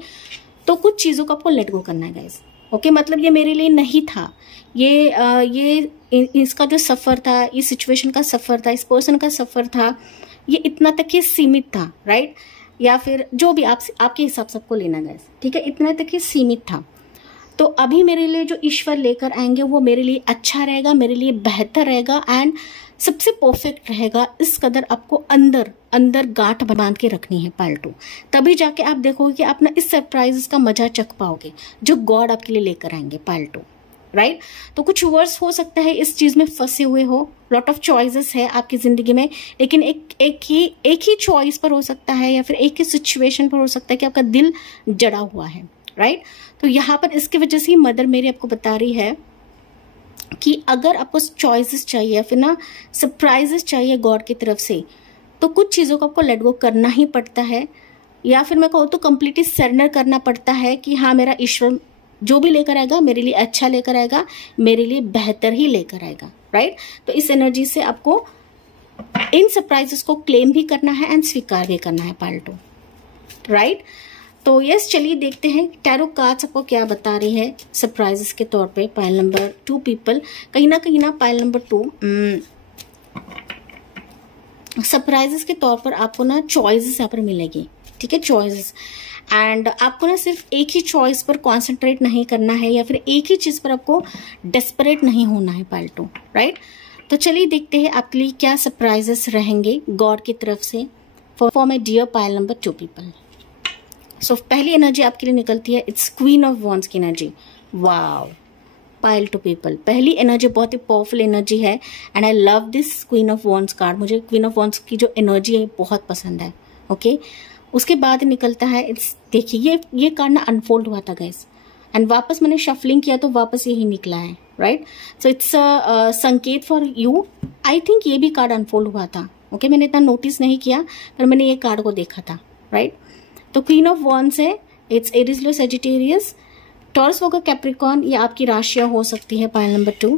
तो कुछ चीजों को आपको लेट गो करना है गाइस, ओके मतलब ये मेरे लिए नहीं था, ये इसका जो सफर था, इस सिचुएशन का सफर था, इस पर्सन का सफर था, ये इतना तक ही सीमित था, राइट? या फिर जो भी आपके हिसाब से आपको लेना गाइस, ठीक है, इतना तक ही सीमित था। तो अभी मेरे लिए जो ईश्वर लेकर आएंगे वो मेरे लिए अच्छा रहेगा, मेरे लिए बेहतर रहेगा एंड सबसे परफेक्ट रहेगा। इस कदर आपको अंदर अंदर गांठ बांध के रखनी है पार्ट 2, तभी जाके आप देखोगे कि आप ना इस सरप्राइज का मजा चख पाओगे जो गॉड आपके लिए लेकर आएंगे पार्ट 2, राइट? तो कुछ वर्ड्स हो सकता है इस चीज में फंसे हुए हो, लॉट ऑफ चॉइसेस है आपकी जिंदगी में, लेकिन एक ही चॉइस पर हो सकता है या फिर एक ही सिचुएशन पर हो सकता है कि आपका दिल जड़ा हुआ है, राइट? तो यहाँ पर इसकी वजह से ही मदर मेरी आपको बता रही है कि अगर आपको चॉइसेस चाहिए या फिर ना सरप्राइजेस चाहिए गॉड की तरफ से, तो कुछ चीज़ों को आपको लेट गो करना ही पड़ता है, या फिर मैं कहूँ तो कंप्लीटली सरेंडर करना पड़ता है कि हाँ मेरा ईश्वर जो भी लेकर आएगा मेरे लिए अच्छा लेकर आएगा, मेरे लिए बेहतर ही लेकर आएगा, राइट? तो इस एनर्जी से आपको इन सरप्राइजेस को क्लेम भी करना है एंड स्वीकार भी करना है पार्ट 2, राइट? तो यस, चलिए देखते हैं टैरो कार्ड्स आपको क्या बता रही है सरप्राइजेस के तौर पे। पाइल नंबर 2 पीपल, कहीं ना पाइल नंबर 2 सरप्राइजेस के तौर पर आपको ना चॉइसेस यहाँ पर मिलेगी, ठीक है, चॉइसेस। एंड आपको ना सिर्फ एक ही चॉइस पर कॉन्सेंट्रेट नहीं करना है या फिर एक ही चीज पर आपको डेस्परेट नहीं होना है पाइल 2, राइट? तो चलिए देखते हैं आपके लिए क्या सरप्राइजेस रहेंगे गॉड की तरफ से for my dear pile number 2 people. So पहली एनर्जी आपके लिए निकलती है, इट्स क्वीन ऑफ वॉन्ड्स की एनर्जी। वाओ, पाइल 2 पीपल, पहली एनर्जी बहुत ही पावरफुल एनर्जी है and I love this queen of wands card. मुझे क्वीन ऑफ वॉन्ड्स की जो एनर्जी है बहुत पसंद है, ओके? उसके बाद निकलता है, इट्स, देखिए ये कार्ड ना अनफोल्ड हुआ था गाइस एंड वापस मैंने शफलिंग किया तो वापस यही निकला है, राइट? सो इट्स संकेत फॉर यू। आई थिंक ये भी कार्ड अनफोल्ड हुआ था, ओके? मैंने इतना नोटिस नहीं किया पर मैंने ये कार्ड को देखा था, राइट? तो क्वीन ऑफ वॉन्ड्स है, it's Aries Leo Sagittarius, Taurus होगा कैप्रिकॉर्न, ये आपकी राशियां हो सकती है pile number 2,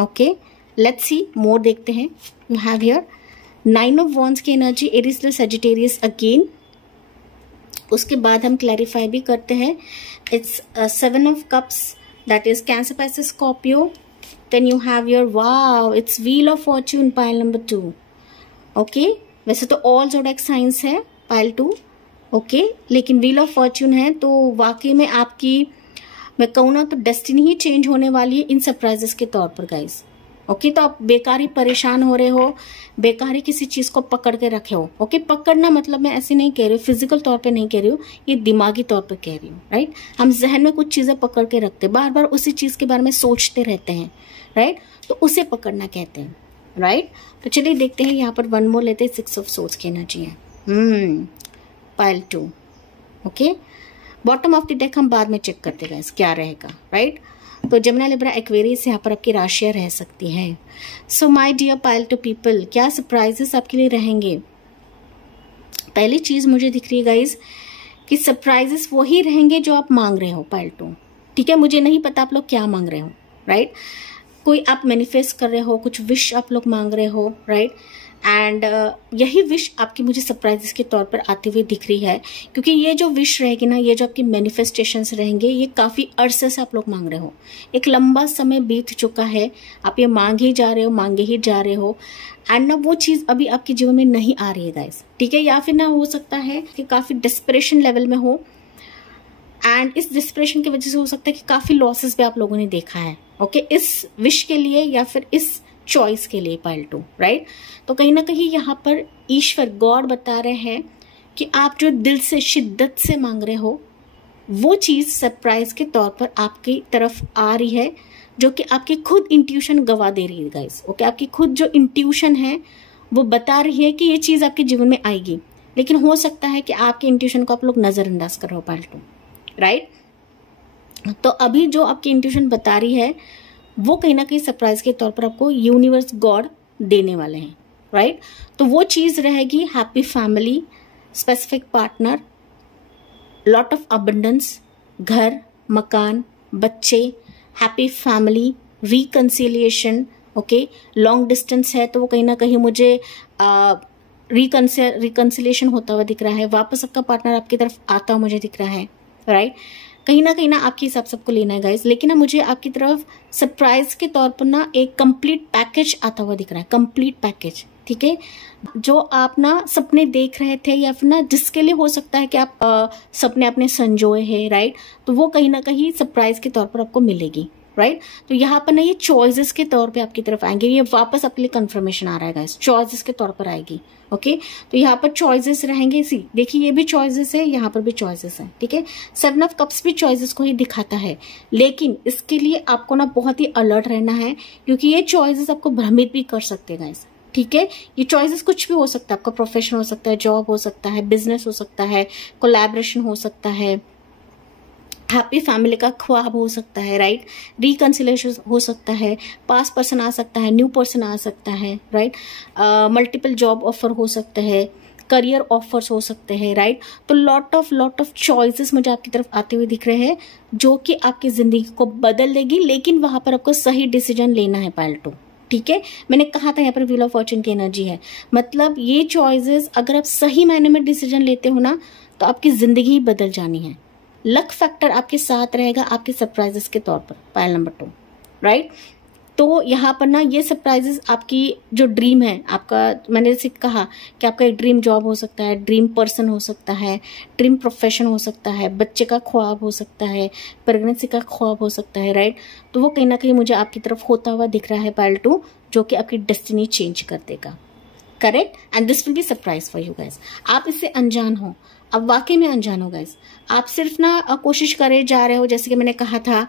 okay? Let's see more देखते हैं। You have here 9 of wands की energy, Aries Leo Sagittarius again. उसके बाद हम क्लैरिफाई भी करते हैं, it's 7 of cups, that is Cancer, Pisces, Scorpio. Then you have your, wow, it's wheel of fortune pile number 2, okay? वैसे तो all zodiac science है पाइल 2, ओके? लेकिन व्हील ऑफ फॉर्च्यून है तो वाकई में आपकी, मैं कहूँ ना तो डेस्टिनी ही चेंज होने वाली है इन सरप्राइजेस के तौर पर गाइस, ओके? तो आप बेकार ही परेशान हो रहे हो, बेकार ही किसी चीज को पकड़ के रखे हो, ओके? पकड़ना मतलब मैं ऐसे नहीं कह रही हूँ, फिजिकल तौर पे नहीं कह रही हूँ, ये दिमागी तौर पे कह रही हूँ, राइट? हम जहन में कुछ चीजें पकड़ के रखते, बार बार उसी चीज के बारे में सोचते रहते हैं, राइट? तो उसे पकड़ना कहते हैं, राइट? तो चलिए देखते हैं, यहाँ पर वन मोर लेते हैं, 6 ऑफ सोर्ड्स की एनर्जी है pile 2, okay? Bottom of the deck हम बाद में चेक करते हैं क्या रहेगा, राइट? तो जमुना, लिब्रा, एक्वेरियस, यहाँ पर आपकी राशियां रह सकती हैं। So my dear pile 2 people, क्या सरप्राइजेस आपके लिए रहेंगे? पहली चीज मुझे दिख रही है गाइज कि सरप्राइजेस वही रहेंगे जो आप मांग रहे हो पाइल 2, ठीक है? मुझे नहीं पता आप लोग क्या मांग रहे हो, राइट? कोई आप मैनिफेस्ट कर रहे हो, कुछ विश आप लोग मांग रहे हो, राइट? एंड यही विश आपकी मुझे सरप्राइजेस के तौर पर आती हुई दिख रही है, क्योंकि ये जो विश रहेगी ना, ये जो आपकी मैनिफेस्टेशंस रहेंगे, ये काफी अरसे से आप लोग मांग रहे हो, एक लंबा समय बीत चुका है, आप ये मांग ही जा रहे हो, मांगे ही जा रहे हो, एंड ना वो चीज अभी आपके जीवन में नहीं आ रही है गाइस, ठीक है? या फिर ना हो सकता है कि काफी डिस्परेशन लेवल में हो एंड इस डिस्परेशन की वजह से हो सकता है कि काफी लॉसेस भी आप लोगों ने देखा है, ओके? इस विश के लिए या फिर इस चॉइस के लिए पाइल 2, राइट? तो कहीं ना कहीं यहाँ पर ईश्वर गॉड बता रहे हैं कि आप जो दिल से शिद्दत से मांग रहे हो वो चीज सरप्राइज के तौर पर आपकी तरफ आ रही है, जो कि आपकी खुद इंट्यूशन गवा दे रही है गाइस, ओके? आपकी खुद जो इंट्यूशन है वो बता रही है कि ये चीज आपके जीवन में आएगी, लेकिन हो सकता है कि आपके इंट्यूशन को आप लोग नजरअंदाज कर रहे हो पाइल 2, राइट? तो अभी जो आपकी इंट्यूशन बता रही है वो कहीं ना कहीं सरप्राइज के तौर पर आपको यूनिवर्स गॉड देने वाले हैं, राइट? तो वो चीज रहेगी happy family, specific partner, lot of abundance, घर, मकान, बच्चे, happy family, reconciliation, okay? Long distance है तो वो कहीं ना कहीं मुझे रिकंसिलिएशन होता हुआ दिख रहा है, वापस आपका पार्टनर आपकी तरफ आता हुआ मुझे दिख रहा है, राइट? कहीं ना आपके हिसाब से आपको लेना है गाइस, लेकिन ना मुझे आपकी तरफ सरप्राइज के तौर पर ना एक कंप्लीट पैकेज आता हुआ दिख रहा है, कंप्लीट पैकेज। ठीक है, जो आप ना सपने देख रहे थे या फिर ना जिसके लिए हो सकता है कि आप सपने अपने संजोए हैं, राइट, तो वो कहीं ना कहीं सरप्राइज के तौर पर आपको मिलेगी, राइट। तो यहाँ पर ना ये चॉइसेस के तौर पे आपकी तरफ आएंगे, ये वापस आपके लिए कंफर्मेशन आ रहा है गाइस, चॉइसेस के तौर पर आएगी। ओके, तो यहाँ पर चॉइसेस रहेंगे। सी देखिए, ये भी चॉइसेस है, यहाँ पर भी चॉइसेस है। ठीक है, 7 ऑफ कप्स भी चॉइसेस को ही दिखाता है, लेकिन इसके लिए आपको ना बहुत ही अलर्ट रहना है, क्योंकि ये चॉइसेस आपको भ्रमित भी कर सकते हैं गाइस। ठीक है, ये चॉइसेस कुछ भी हो सकता है, आपका प्रोफेशन हो सकता है, जॉब हो सकता है, बिजनेस हो सकता है, कोलैबोरेशन हो सकता है, हैप्पी फैमिली का ख्वाब हो सकता है, राइट, रिकंसिलेशन हो सकता है, पास्ट पर्सन आ सकता है, न्यू पर्सन आ सकता है, राइट, मल्टीपल जॉब ऑफर हो सकते हैं, करियर ऑफर्स हो सकते हैं, राइट। तो लॉट ऑफ चॉइसेस मुझे आपकी तरफ आते हुए दिख रहे हैं, जो कि आपकी जिंदगी को बदल देगी, लेकिन वहां पर आपको सही डिसीजन लेना है पाइल 2। ठीक है, मैंने कहा था यहाँ पर व्हील ऑफ फॉर्चून की एनर्जी है, मतलब ये चॉइसेस अगर आप सही मायने में डिसीजन लेते हो ना, तो आपकी जिंदगी ही बदल जानी है। लक फैक्टर आपके साथ रहेगा आपके सरप्राइजेस के तौर पर, पाइल नंबर 2, राइट। तो यहाँ पर ना ये सरप्राइजेस आपकी जो ड्रीम है आपका, मैंने जैसे कहा कि आपका एक ड्रीम जॉब हो सकता है, ड्रीम पर्सन हो सकता है, ड्रीम प्रोफेशन हो सकता है, बच्चे का ख्वाब हो सकता है, प्रेगनेंसी का ख्वाब हो सकता है, राइट। तो वो कहीं ना कहीं मुझे आपकी तरफ होता हुआ दिख रहा है पाइल 2, जो कि आपकी डेस्टिनी चेंज कर देगा। Correct, and this will be surprise for you guys. आप इससे अनजान हो, अब वाकई में अनजान हो गाइस। आप सिर्फ ना कोशिश करे जा रहे हो, जैसे कि मैंने कहा था,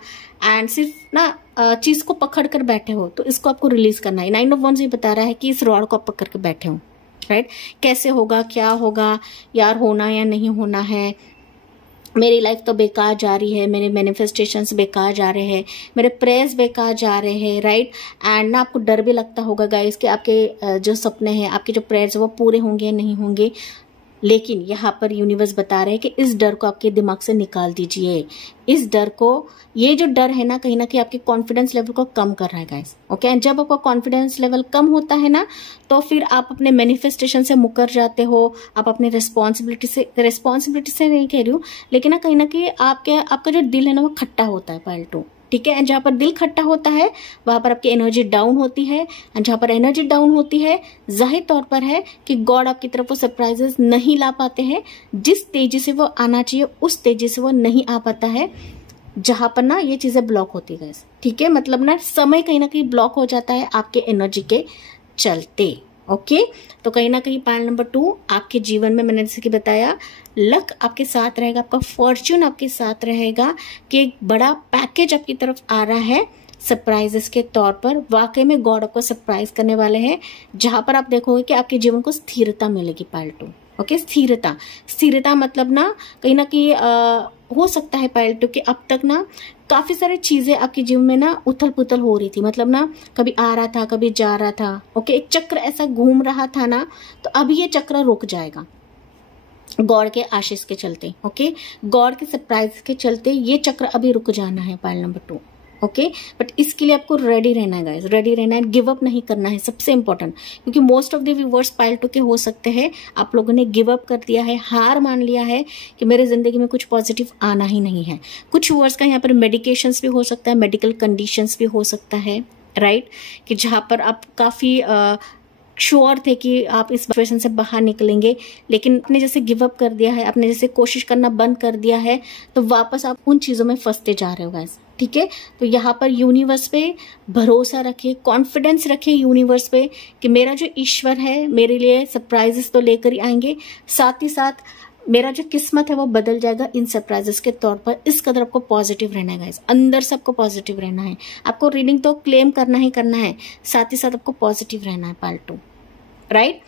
एंड सिर्फ ना चीज को पकड़ कर बैठे हो, तो इसको आपको रिलीज करना है। 9 ऑफ wands ये बता रहा है कि इस रॉड को आप पकड़ कर बैठे हो, राइट। कैसे होगा, क्या होगा यार, होना या नहीं होना है, मेरी लाइफ तो बेकार जा रही है, मेरे मैनिफेस्टेशंस बेकार जा रहे हैं, मेरे प्रेयर्स बेकार जा रहे हैं, राइट। एंड ना आपको डर भी लगता होगा गाइस कि आपके जो सपने हैं, आपके जो प्रेयर्स वो पूरे होंगे या नहीं होंगे, लेकिन यहाँ पर यूनिवर्स बता रहे हैं कि इस डर को आपके दिमाग से निकाल दीजिए। इस डर को, ये जो डर है ना, कहीं ना कहीं आपके कॉन्फिडेंस लेवल को कम कर रहा है गाइस। ओके, एंड जब आपका कॉन्फिडेंस लेवल कम होता है ना, तो फिर आप अपने मैनिफेस्टेशन से मुकर जाते हो, आप अपने रिस्पॉन्सिबिलिटी से नहीं कह रही हूँ, लेकिन ना कहीं आपका जो दिल है ना वो खट्टा होता है पाइल 2। ठीक है, एंड जहां पर दिल खट्टा होता है वहां पर आपकी एनर्जी डाउन होती है, एंड जहां पर एनर्जी डाउन होती है जाहिर तौर पर है कि गॉड आपकी तरफ वो सरप्राइजेस नहीं ला पाते हैं, जिस तेजी से वो आना चाहिए उस तेजी से वो नहीं आ पाता है, जहां पर ना ये चीजें ब्लॉक होती है। ठीक है, मतलब ना समय कहीं ना कहीं ब्लॉक हो जाता है आपके एनर्जी के चलते। ओके, तो कहीं ना कहीं पाइल नंबर 2 आपके जीवन में, मैंने जैसे कि बताया, लक आपके साथ रहेगा, आपका फॉर्च्यून आपके साथ रहेगा, कि एक बड़ा पैकेज आपकी तरफ आ रहा है सरप्राइजेस के तौर पर। वाकई में गॉड आपको सरप्राइज करने वाले हैं, जहां पर आप देखोगे कि आपके जीवन को स्थिरता मिलेगी पाइल 2। ओके, स्थिरता मतलब ना कहीं हो सकता है पाइल 2 कि अब तक ना काफी सारी चीजें आपके जीवन में ना उथल पुथल हो रही थी, मतलब ना कभी आ रहा था, कभी जा रहा था। ओके, एक चक्र ऐसा घूम रहा था ना, तो अभी ये चक्र रुक जाएगा गॉड के आशीष के चलते। ओके, गॉड के सरप्राइज के चलते ये चक्र अभी रुक जाना है पाइल नंबर 2। ओके, बट इसके लिए आपको रेडी रहना है गाइस, रेडी रहना है, गिव अप नहीं करना है, सबसे इंपॉर्टेंट, क्योंकि most of the viewers pile 2 के हो सकते हैं आप लोगों ने गिव अप कर दिया है, हार मान लिया है कि मेरे जिंदगी में कुछ पॉजिटिव आना ही नहीं है। कुछ व्यूअर्स का यहाँ पर मेडिकेशंस भी हो सकता है, मेडिकल कंडीशंस भी हो सकता है, राइट, कि जहां पर आप काफी श्योर थे कि आप इस सिचुएशन से बाहर निकलेंगे, लेकिन आपने जैसे गिव अप कर दिया है, आपने जैसे कोशिश करना बंद कर दिया है, तो वापस आप उन चीजों में फंसते जा रहे हो गाइस। ठीक है, तो यहाँ पर यूनिवर्स पे भरोसा रखिए, कॉन्फिडेंस रखिए यूनिवर्स पे कि मेरा जो ईश्वर है मेरे लिए सरप्राइजेस तो लेकर ही आएंगे, साथ ही साथ मेरा जो किस्मत है वो बदल जाएगा इन सरप्राइजेस के तौर पर। इस कदर आपको पॉजिटिव रहना है गाइस, अंदर से आपको पॉजिटिव रहना है। आपको रीडिंग तो क्लेम करना ही करना है, साथ ही साथ आपको पॉजिटिव रहना है पार्ट 2, राइट।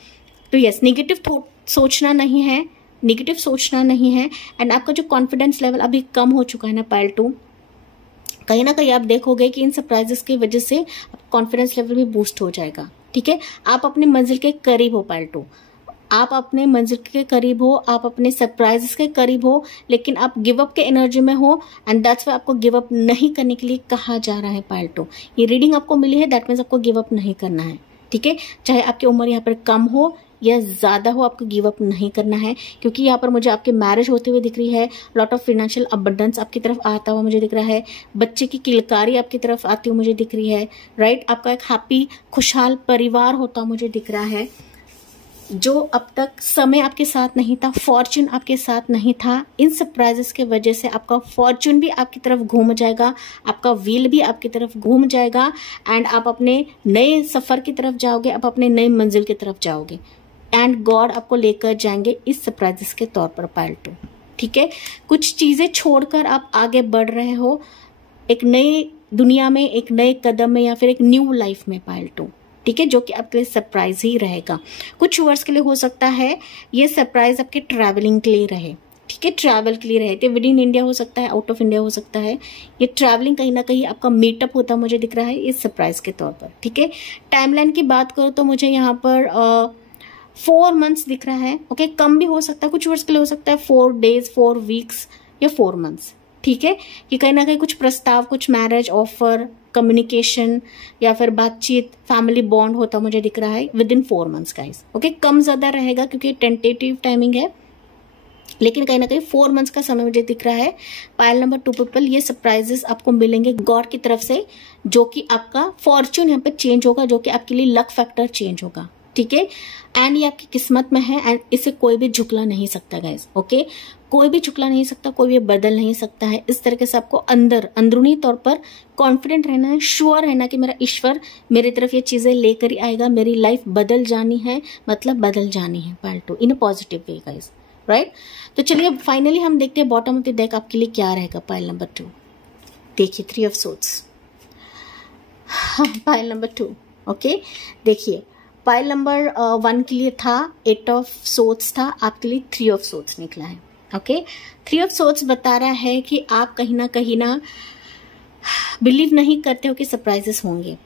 तो यस, नेगेटिव सोचना नहीं है, नेगेटिव सोचना नहीं है, एंड आपका जो कॉन्फिडेंस लेवल अभी कम हो चुका है ना पाइल 2, कहीं ना कहीं आप देखोगे कि इन सरप्राइजेस की वजह से कॉन्फिडेंस लेवल भी बूस्ट हो जाएगा। ठीक है, आप अपने मंजिल के करीब हो पाइल 2, आप अपने मंजिल के करीब हो, आप अपने सरप्राइजेस के करीब हो, लेकिन आप गिव अप के एनर्जी में हो, एंड दैट्स वाई आपको गिव अप नहीं करने के लिए कहा जा रहा है पाइल 2। ये रीडिंग आपको मिली है, दैट मीन्स आपको गिव अप नहीं करना है। ठीक है, चाहे आपकी उम्र यहाँ पर कम हो या ज्यादा हो, आपको गिव अप नहीं करना है, क्योंकि यहाँ पर मुझे आपके मैरिज होते हुए दिख रही है, लॉट ऑफ फाइनेंशियल अबंडेंस आपकी तरफ आता हुआ मुझे दिख रहा है, बच्चे की किलकारी आपकी तरफ आती हुई मुझे दिख रही है, राइट। आपका एक हैप्पी खुशहाल परिवार होता मुझे दिख रहा है। जो अब तक समय आपके साथ नहीं था, फॉर्च्यून आपके साथ नहीं था, इन सरप्राइजेस के वजह से आपका फॉर्च्यून भी आपकी तरफ घूम जाएगा, आपका व्हील भी आपकी तरफ घूम जाएगा, एंड आप अपने नए सफर की तरफ जाओगे, आप अपने नई मंजिल की तरफ जाओगे, एंड गॉड आपको लेकर जाएंगे इस सरप्राइजेस के तौर पर पाइल 2। ठीक है, कुछ चीजें छोड़कर आप आगे बढ़ रहे हो एक नई दुनिया में, एक नए कदम में, या फिर एक न्यू लाइफ में पाइल 2। ठीक है, जो कि आपके लिए सरप्राइज ही रहेगा। कुछ व्यूअर्स के लिए हो सकता है ये सरप्राइज आपके ट्रैवलिंग के लिए रहे। ठीक है, ट्रैवल के लिए रहे, तो विद इन इंडिया हो सकता है, आउट ऑफ इंडिया हो सकता है। ये ट्रैवलिंग कहीं ना कहीं आपका मीटअप होता मुझे दिख रहा है इस सरप्राइज के तौर पर। ठीक है, टाइमलाइन की बात करो तो मुझे यहाँ पर 4 मंथ्स दिख रहा है। ओके, कम भी हो सकता है, कुछ व्यूअर्स के लिए हो सकता है 4 डेज, 4 वीक्स या 4 मंथ्स। ठीक है, कि कहीं ना कहीं कुछ प्रस्ताव, कुछ मैरिज ऑफर, कम्युनिकेशन या फिर बातचीत, फैमिली बॉन्ड होता मुझे दिख रहा है within 4 months guys. Okay, कम ज्यादा रहेगा क्योंकि टेंटेटिव टाइमिंग है, लेकिन कहीं ना कहीं 4 मंथ्स का समय मुझे दिख रहा है। पाइल नंबर 2 पीपल, ये सरप्राइजेस आपको मिलेंगे गॉड की तरफ से, जो कि आपका फॉर्च्यून यहाँ पे चेंज होगा, जो कि आपके लिए लक फैक्टर चेंज होगा। ठीक है, एंड ये आपकी किस्मत में है, एंड इसे कोई भी झुकला नहीं सकता गाइस। ओके, कोई भी झुकला नहीं सकता, कोई भी बदल नहीं सकता है। इस तरीके से आपको अंदरूनी तौर पर कॉन्फिडेंट रहना है, श्योर रहना कि मेरा ईश्वर मेरी तरफ ये चीजें लेकर ही आएगा, मेरी लाइफ बदल जानी है, मतलब बदल जानी है pile 2 in a positive way guys, right. तो चलिए फाइनली हम देखते हैं बॉटम ऑफ द डेक आपके लिए क्या रहेगा पाइल नंबर 2। देखिए 3 of swords, pile number 2। Okay, देखिए पाइल नंबर 1 के लिए था 8 ऑफ सोर्ड्स था, आपके लिए 3 ऑफ सोर्ड्स निकला है। ओके, 3 ऑफ सोर्ड्स बता रहा है कि आप कहीं ना बिलीव नहीं करते हो कि सरप्राइजेस होंगे,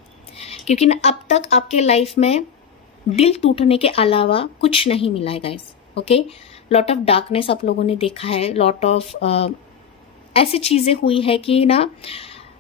क्योंकि ना अब तक आपके लाइफ में दिल टूटने के अलावा कुछ नहीं मिला है guys. Okay, lot of darkness आप लोगों ने देखा है, लॉट ऑफ ऐसी चीजें हुई है कि ना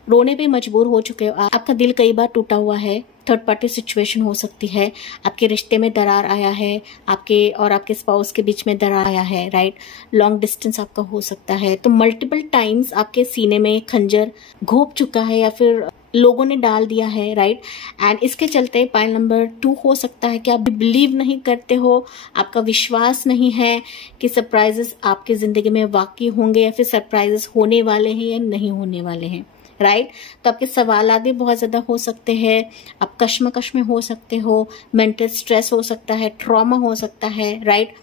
रोने पे मजबूर हो चुके हो। आपका दिल कई बार टूटा हुआ है, थर्ड पार्टी सिचुएशन हो सकती है, आपके रिश्ते में दरार आया है, आपके और आपके स्पाउस के बीच में दरार आया है, राइट। लॉन्ग डिस्टेंस आपका हो सकता है, तो मल्टीपल टाइम्स आपके सीने में खंजर घोंप चुका है या फिर लोगों ने डाल दिया है, राइट। एंड इसके चलते पाइल नंबर 2 हो सकता है कि आप बिलीव नहीं करते हो, आपका विश्वास नहीं है कि सरप्राइजेस आपकी जिंदगी में वाकई होंगे, या फिर सरप्राइजेस होने वाले हैं या नहीं होने वाले हैं, राइट। तो आपके सवाल भी बहुत ज्यादा हो सकते हैं, आप कश्मकश में हो सकते हो, मेंटल स्ट्रेस हो सकता है, ट्रॉमा हो सकता है, राइट।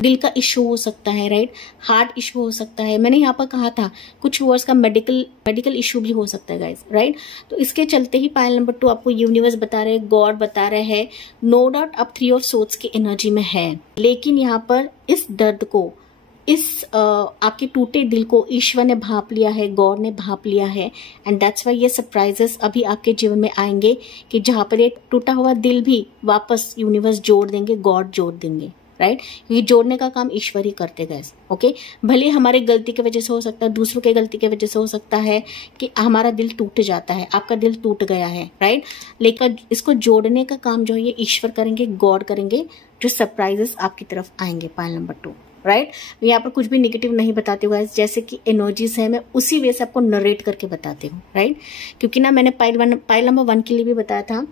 दिल का इश्यू हो सकता है, राइट। हार्ट इश्यू हो सकता है, मैंने यहाँ पर कहा था कुछ व्यूअर्स का मेडिकल इश्यू भी हो सकता है गाइस, राइट। तो इसके चलते ही पाइल नंबर 2 आपको यूनिवर्स बता रहे हैं, गॉड बता रहे हैं, नो डाउट आप 3 ऑफ सोर्ड्स की एनर्जी में है, लेकिन यहाँ पर इस दर्द को, इस आपके टूटे दिल को ईश्वर ने भांप लिया है, गॉड ने भांप लिया है, एंड दैट्स वाई ये सरप्राइजेस अभी आपके जीवन में आएंगे कि जहां पर एक टूटा हुआ दिल भी वापस यूनिवर्स जोड़ देंगे, गॉड जोड़ देंगे, राइट। क्योंकि जोड़ने का काम ईश्वर ही करते गए। ओके, भले हमारे गलती की वजह से हो सकता है, दूसरों के गलती की वजह से हो सकता है कि हमारा दिल टूट जाता है, आपका दिल टूट गया है, राइट। लेकिन इसको जोड़ने का काम जो है ये ईश्वर करेंगे, गॉड करेंगे, जो सरप्राइजेस आपकी तरफ आएंगे पाइल नंबर 2, राइट। यहाँ पर कुछ भी नेगेटिव नहीं बताती हूँ गाइस, जैसे कि एनर्जीज है मैं उसी वे से आपको नरेट करके बताती हूँ, राइट। क्योंकि ना मैंने पाइल नंबर 1 के लिए भी बताया था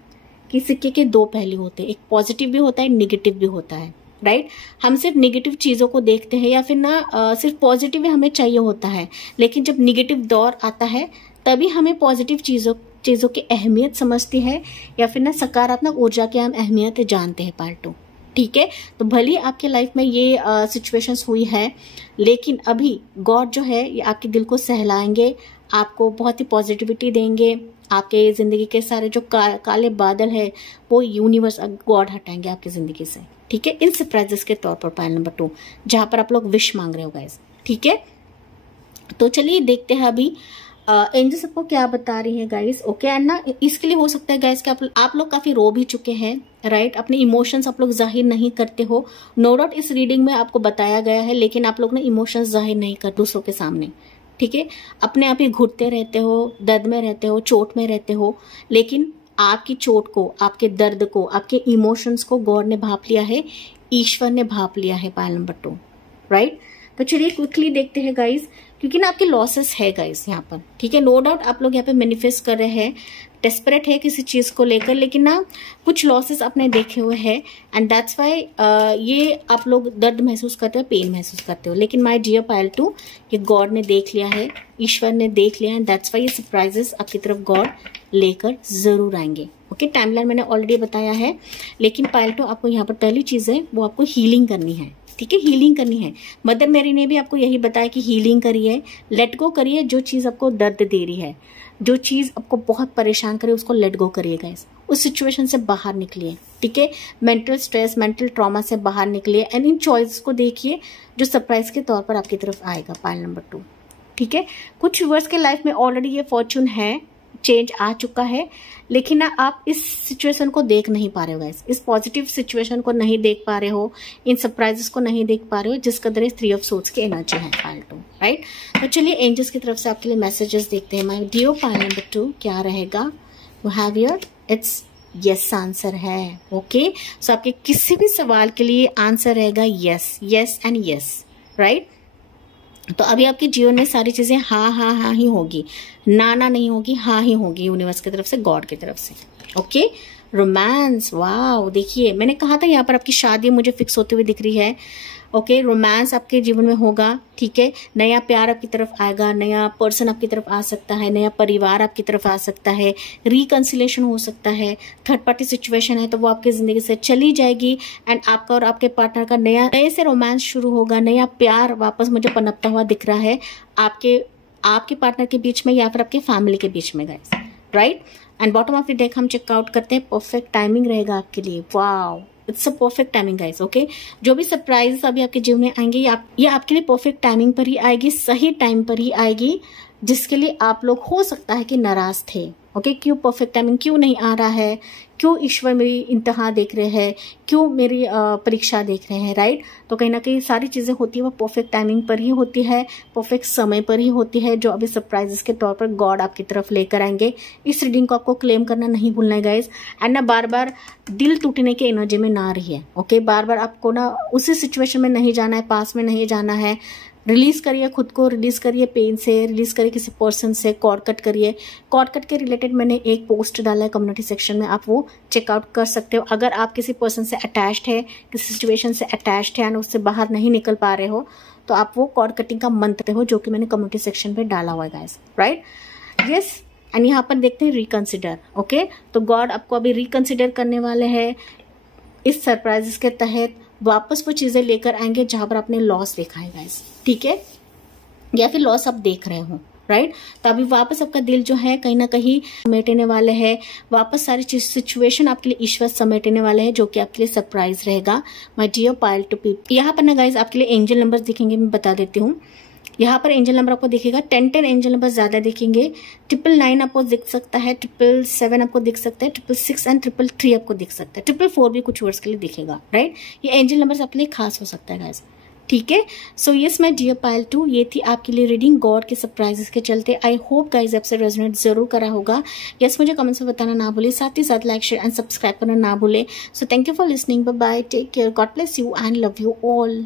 कि सिक्के के 2 पहलू होते हैं, एक पॉजिटिव भी होता है, नेगेटिव भी होता है, राइट। हम सिर्फ नेगेटिव चीजों को देखते हैं, या फिर ना सिर्फ पॉजिटिव हमें चाहिए होता है, लेकिन जब नेगेटिव दौर आता है तभी हमें पॉजिटिव चीजों की अहमियत समझती है, या फिर ना सकारात्मक ऊर्जा की हम अहमियत जानते हैं पार्ट 2। ठीक है, तो भले आपके लाइफ में ये सिचुएशंस हुई है, लेकिन अभी गॉड जो है ये आपके दिल को सहलाएंगे, आपको बहुत ही पॉजिटिविटी देंगे, आपके जिंदगी के सारे जो काले बादल है वो यूनिवर्स गॉड हटाएंगे आपकी जिंदगी से। ठीक है, इन सरप्राइजेस के तौर पर पाइल नंबर 2 जहां पर आप लोग विश मांग रहे हो गाइस। ठीक है, तो चलिए देखते हैं अभी एंजल्स आपको क्या बता रही है गाइस। ओके, एंड ना इसके लिए हो सकता है गाइस कि आप लोग काफी रो भी चुके हैं, राइट। अपने इमोशंस आप लोग जाहिर नहीं करते हो, नो डाउट इस रीडिंग में आपको बताया गया है, लेकिन आप लोग ना इमोशंस जाहिर नहीं कर दूसरों के सामने। ठीक है, अपने आप ही घुटते रहते हो, दर्द में रहते हो, चोट में रहते हो, लेकिन आपकी चोट को, आपके दर्द को, आपके इमोशंस को गॉड ने भाप लिया है, ईश्वर ने भाप लिया है। Pile number 2, right. तो चलिए क्विकली देखते हैं गाइज, क्योंकि ना आपके लॉसेस है गाइज यहाँ पर, ठीक है। नो डाउट आप लोग यहाँ पे मैनिफेस्ट कर रहे हैं, डेस्परेट है किसी चीज को लेकर, लेकिन ना कुछ लॉसेस आपने देखे हुए हैं एंड दैट्स वाई ये आप लोग दर्द महसूस करते हो, पेन महसूस करते हो। लेकिन माय डियर पाइल 2, ये गॉड ने देख लिया है, ईश्वर ने देख लिया है, एंड दैट्स वाई ये सरप्राइजेस आपकी तरफ गॉड लेकर जरूर आएंगे। ओके, टाइमलाइन मैंने ऑलरेडी बताया है, लेकिन पाइल 2 आपको यहाँ पर पहली चीज है वो आपको हीलिंग करनी है, ठीक है, हीलिंग करनी है। मदर मेरी ने भी आपको यही बताया कि हीलिंग करिए, लेट गो करिए, जो चीज आपको दर्द दे रही है, जो चीज आपको बहुत परेशान करे उसको लेट गो करिए गाइस, उस सिचुएशन से बाहर निकलिए, ठीक है। मेंटल स्ट्रेस, मेंटल ट्रॉमा से बाहर निकलिए एंड इन चॉइस को देखिए जो सरप्राइज के तौर पर आपकी तरफ आएगा। पाइल नंबर 2, ठीक है। कुछ व्यूअर्स के लाइफ में ऑलरेडी ये फॉर्चून है, चेंज आ चुका है, लेकिन ना आप इस सिचुएशन को देख नहीं पा रहे हो गाइस, इस पॉजिटिव सिचुएशन को नहीं देख पा रहे हो, इन सरप्राइजेस को नहीं देख पा रहे हो, जिस कदर 3 ऑफ सोर्ड्स की एनर्जी है पाइल 2, राइट। तो चलिए एंजल्स की तरफ से आपके लिए मैसेजेस देखते हैं। माय डियर पाइल नंबर 2, क्या रहेगा? You have your it's yes answer है। ओके, सो आपके किसी भी सवाल के लिए आंसर रहेगा yes, yes and yes, right. तो अभी आपके जीवन में सारी चीजें हाँ हाँ हाँ ही होगी, ना ना नहीं होगी, हाँ ही होगी, यूनिवर्स की तरफ से, गॉड की तरफ से। ओके, रोमांस, वाओ, देखिए मैंने कहा था यहाँ पर आपकी शादी मुझे फिक्स होते हुए दिख रही है। ओके, रोमांस आपके जीवन में होगा, ठीक है। नया प्यार आपकी तरफ आएगा, नया पर्सन आपकी तरफ आ सकता है, नया परिवार आपकी तरफ आ सकता है, रिकंसिलेशन हो सकता है, थर्ड पार्टी सिचुएशन है तो वो आपकी जिंदगी से चली जाएगी एंड आपका और आपके पार्टनर का नए से रोमांस शुरू होगा, नया प्यार वापस मुझे पनपता हुआ दिख रहा है आपके पार्टनर के बीच में या फिर आपके फैमिली के बीच में guys, right. And bottom of the deck हम चेकआउट करते हैं, परफेक्ट टाइमिंग रहेगा आपके लिए। Wow, it's a perfect timing guys. Okay, जो भी सरप्राइज अभी आपके जीवन में आएंगे ये आपके लिए परफेक्ट टाइमिंग पर ही आएगी, सही टाइम पर ही आएगी, जिसके लिए आप लोग हो सकता है कि नाराज थे। ओके, क्यों परफेक्ट टाइमिंग क्यों नहीं आ रहा है, क्यों ईश्वर मेरी इंतहा देख रहे हैं, क्यों मेरी परीक्षा देख रहे हैं, राइट। तो कहीं ना कहीं सारी चीजें होती है वो परफेक्ट टाइमिंग पर ही होती है, परफेक्ट समय पर ही होती है, जो अभी सरप्राइजेस के तौर पर गॉड आपकी तरफ लेकर आएंगे। इस रीडिंग को आपको क्लेम करना नहीं भूलना है गाइज, एंड ना बार बार दिल टूटने की एनर्जी में ना रही है। ओके, बार बार आपको ना उसी सिचुएशन में नहीं जाना है, पास में नहीं जाना है, रिलीज करिए खुद को, रिलीज करिए पेन से, रिलीज करिए किसी पर्सन से, कॉर्ड कट करिए। कॉर्ड कट के रिलेटेड मैंने एक पोस्ट डाला है कम्युनिटी सेक्शन में, आप वो चेकआउट कर सकते हो। अगर आप किसी पर्सन से अटैच्ड है, किसी सिचुएशन से अटैच्ड है एंड उससे बाहर नहीं निकल पा रहे हो, तो आप वो कॉर्ड कटिंग का मंत्र हो, जो कि मैंने कम्युनिटी सेक्शन पे डाला हुआ है गाइस, राइट। यस, एंड यहाँ पर देखते हैं रिकंसिडर। ओके, तो गॉड आपको अभी रिकंसिडर करने वाले हैं, इस सरप्राइजेस के तहत वापस वो चीजें लेकर आएंगे जहां पर आपने लॉस देखा है गाइस, ठीक है, या फिर लॉस आप देख रहे हो, राइट। तो अभी वापस आपका दिल जो है कहीं ना कहीं समेटने वाले हैं, वापस सारी चीज सिचुएशन आपके लिए ईश्वर समेटने वाले हैं, जो कि आपके लिए सरप्राइज रहेगा। माय डियर पाइल 2 पीपल, यहाँ पर ना गाइस आपके लिए एंजल नंबर्स दिखेंगे, मैं बता देती हूँ। यहाँ पर एंजल नंबर आपको दिखेगा 10 एंजल नंबर ज्यादा दिखेंगे, 999 आपको दिख सकता है, 777 आपको दिख सकता है, 666 एंड 333 आपको दिख सकता है, 444 भी कुछ वर्ड्स के लिए दिखेगा, राइट। ये एंजल नंबर्स आपके लिए खास हो सकता है गाइस, ठीक है। So yes my dear pile 2, ये थी आपके लिए रीडिंग गॉड के सरप्राइजेस के चलते। आई होप गाइज आपसे रेजोनेट जरूर करा होगा। यस, मुझे कमेंट्स में बताना ना भूले, साथ ही साथ लाइक शेयर एंड सब्सक्राइब करना ना भूले। So thank you for listening, bye bye, take care, God bless you and love you all.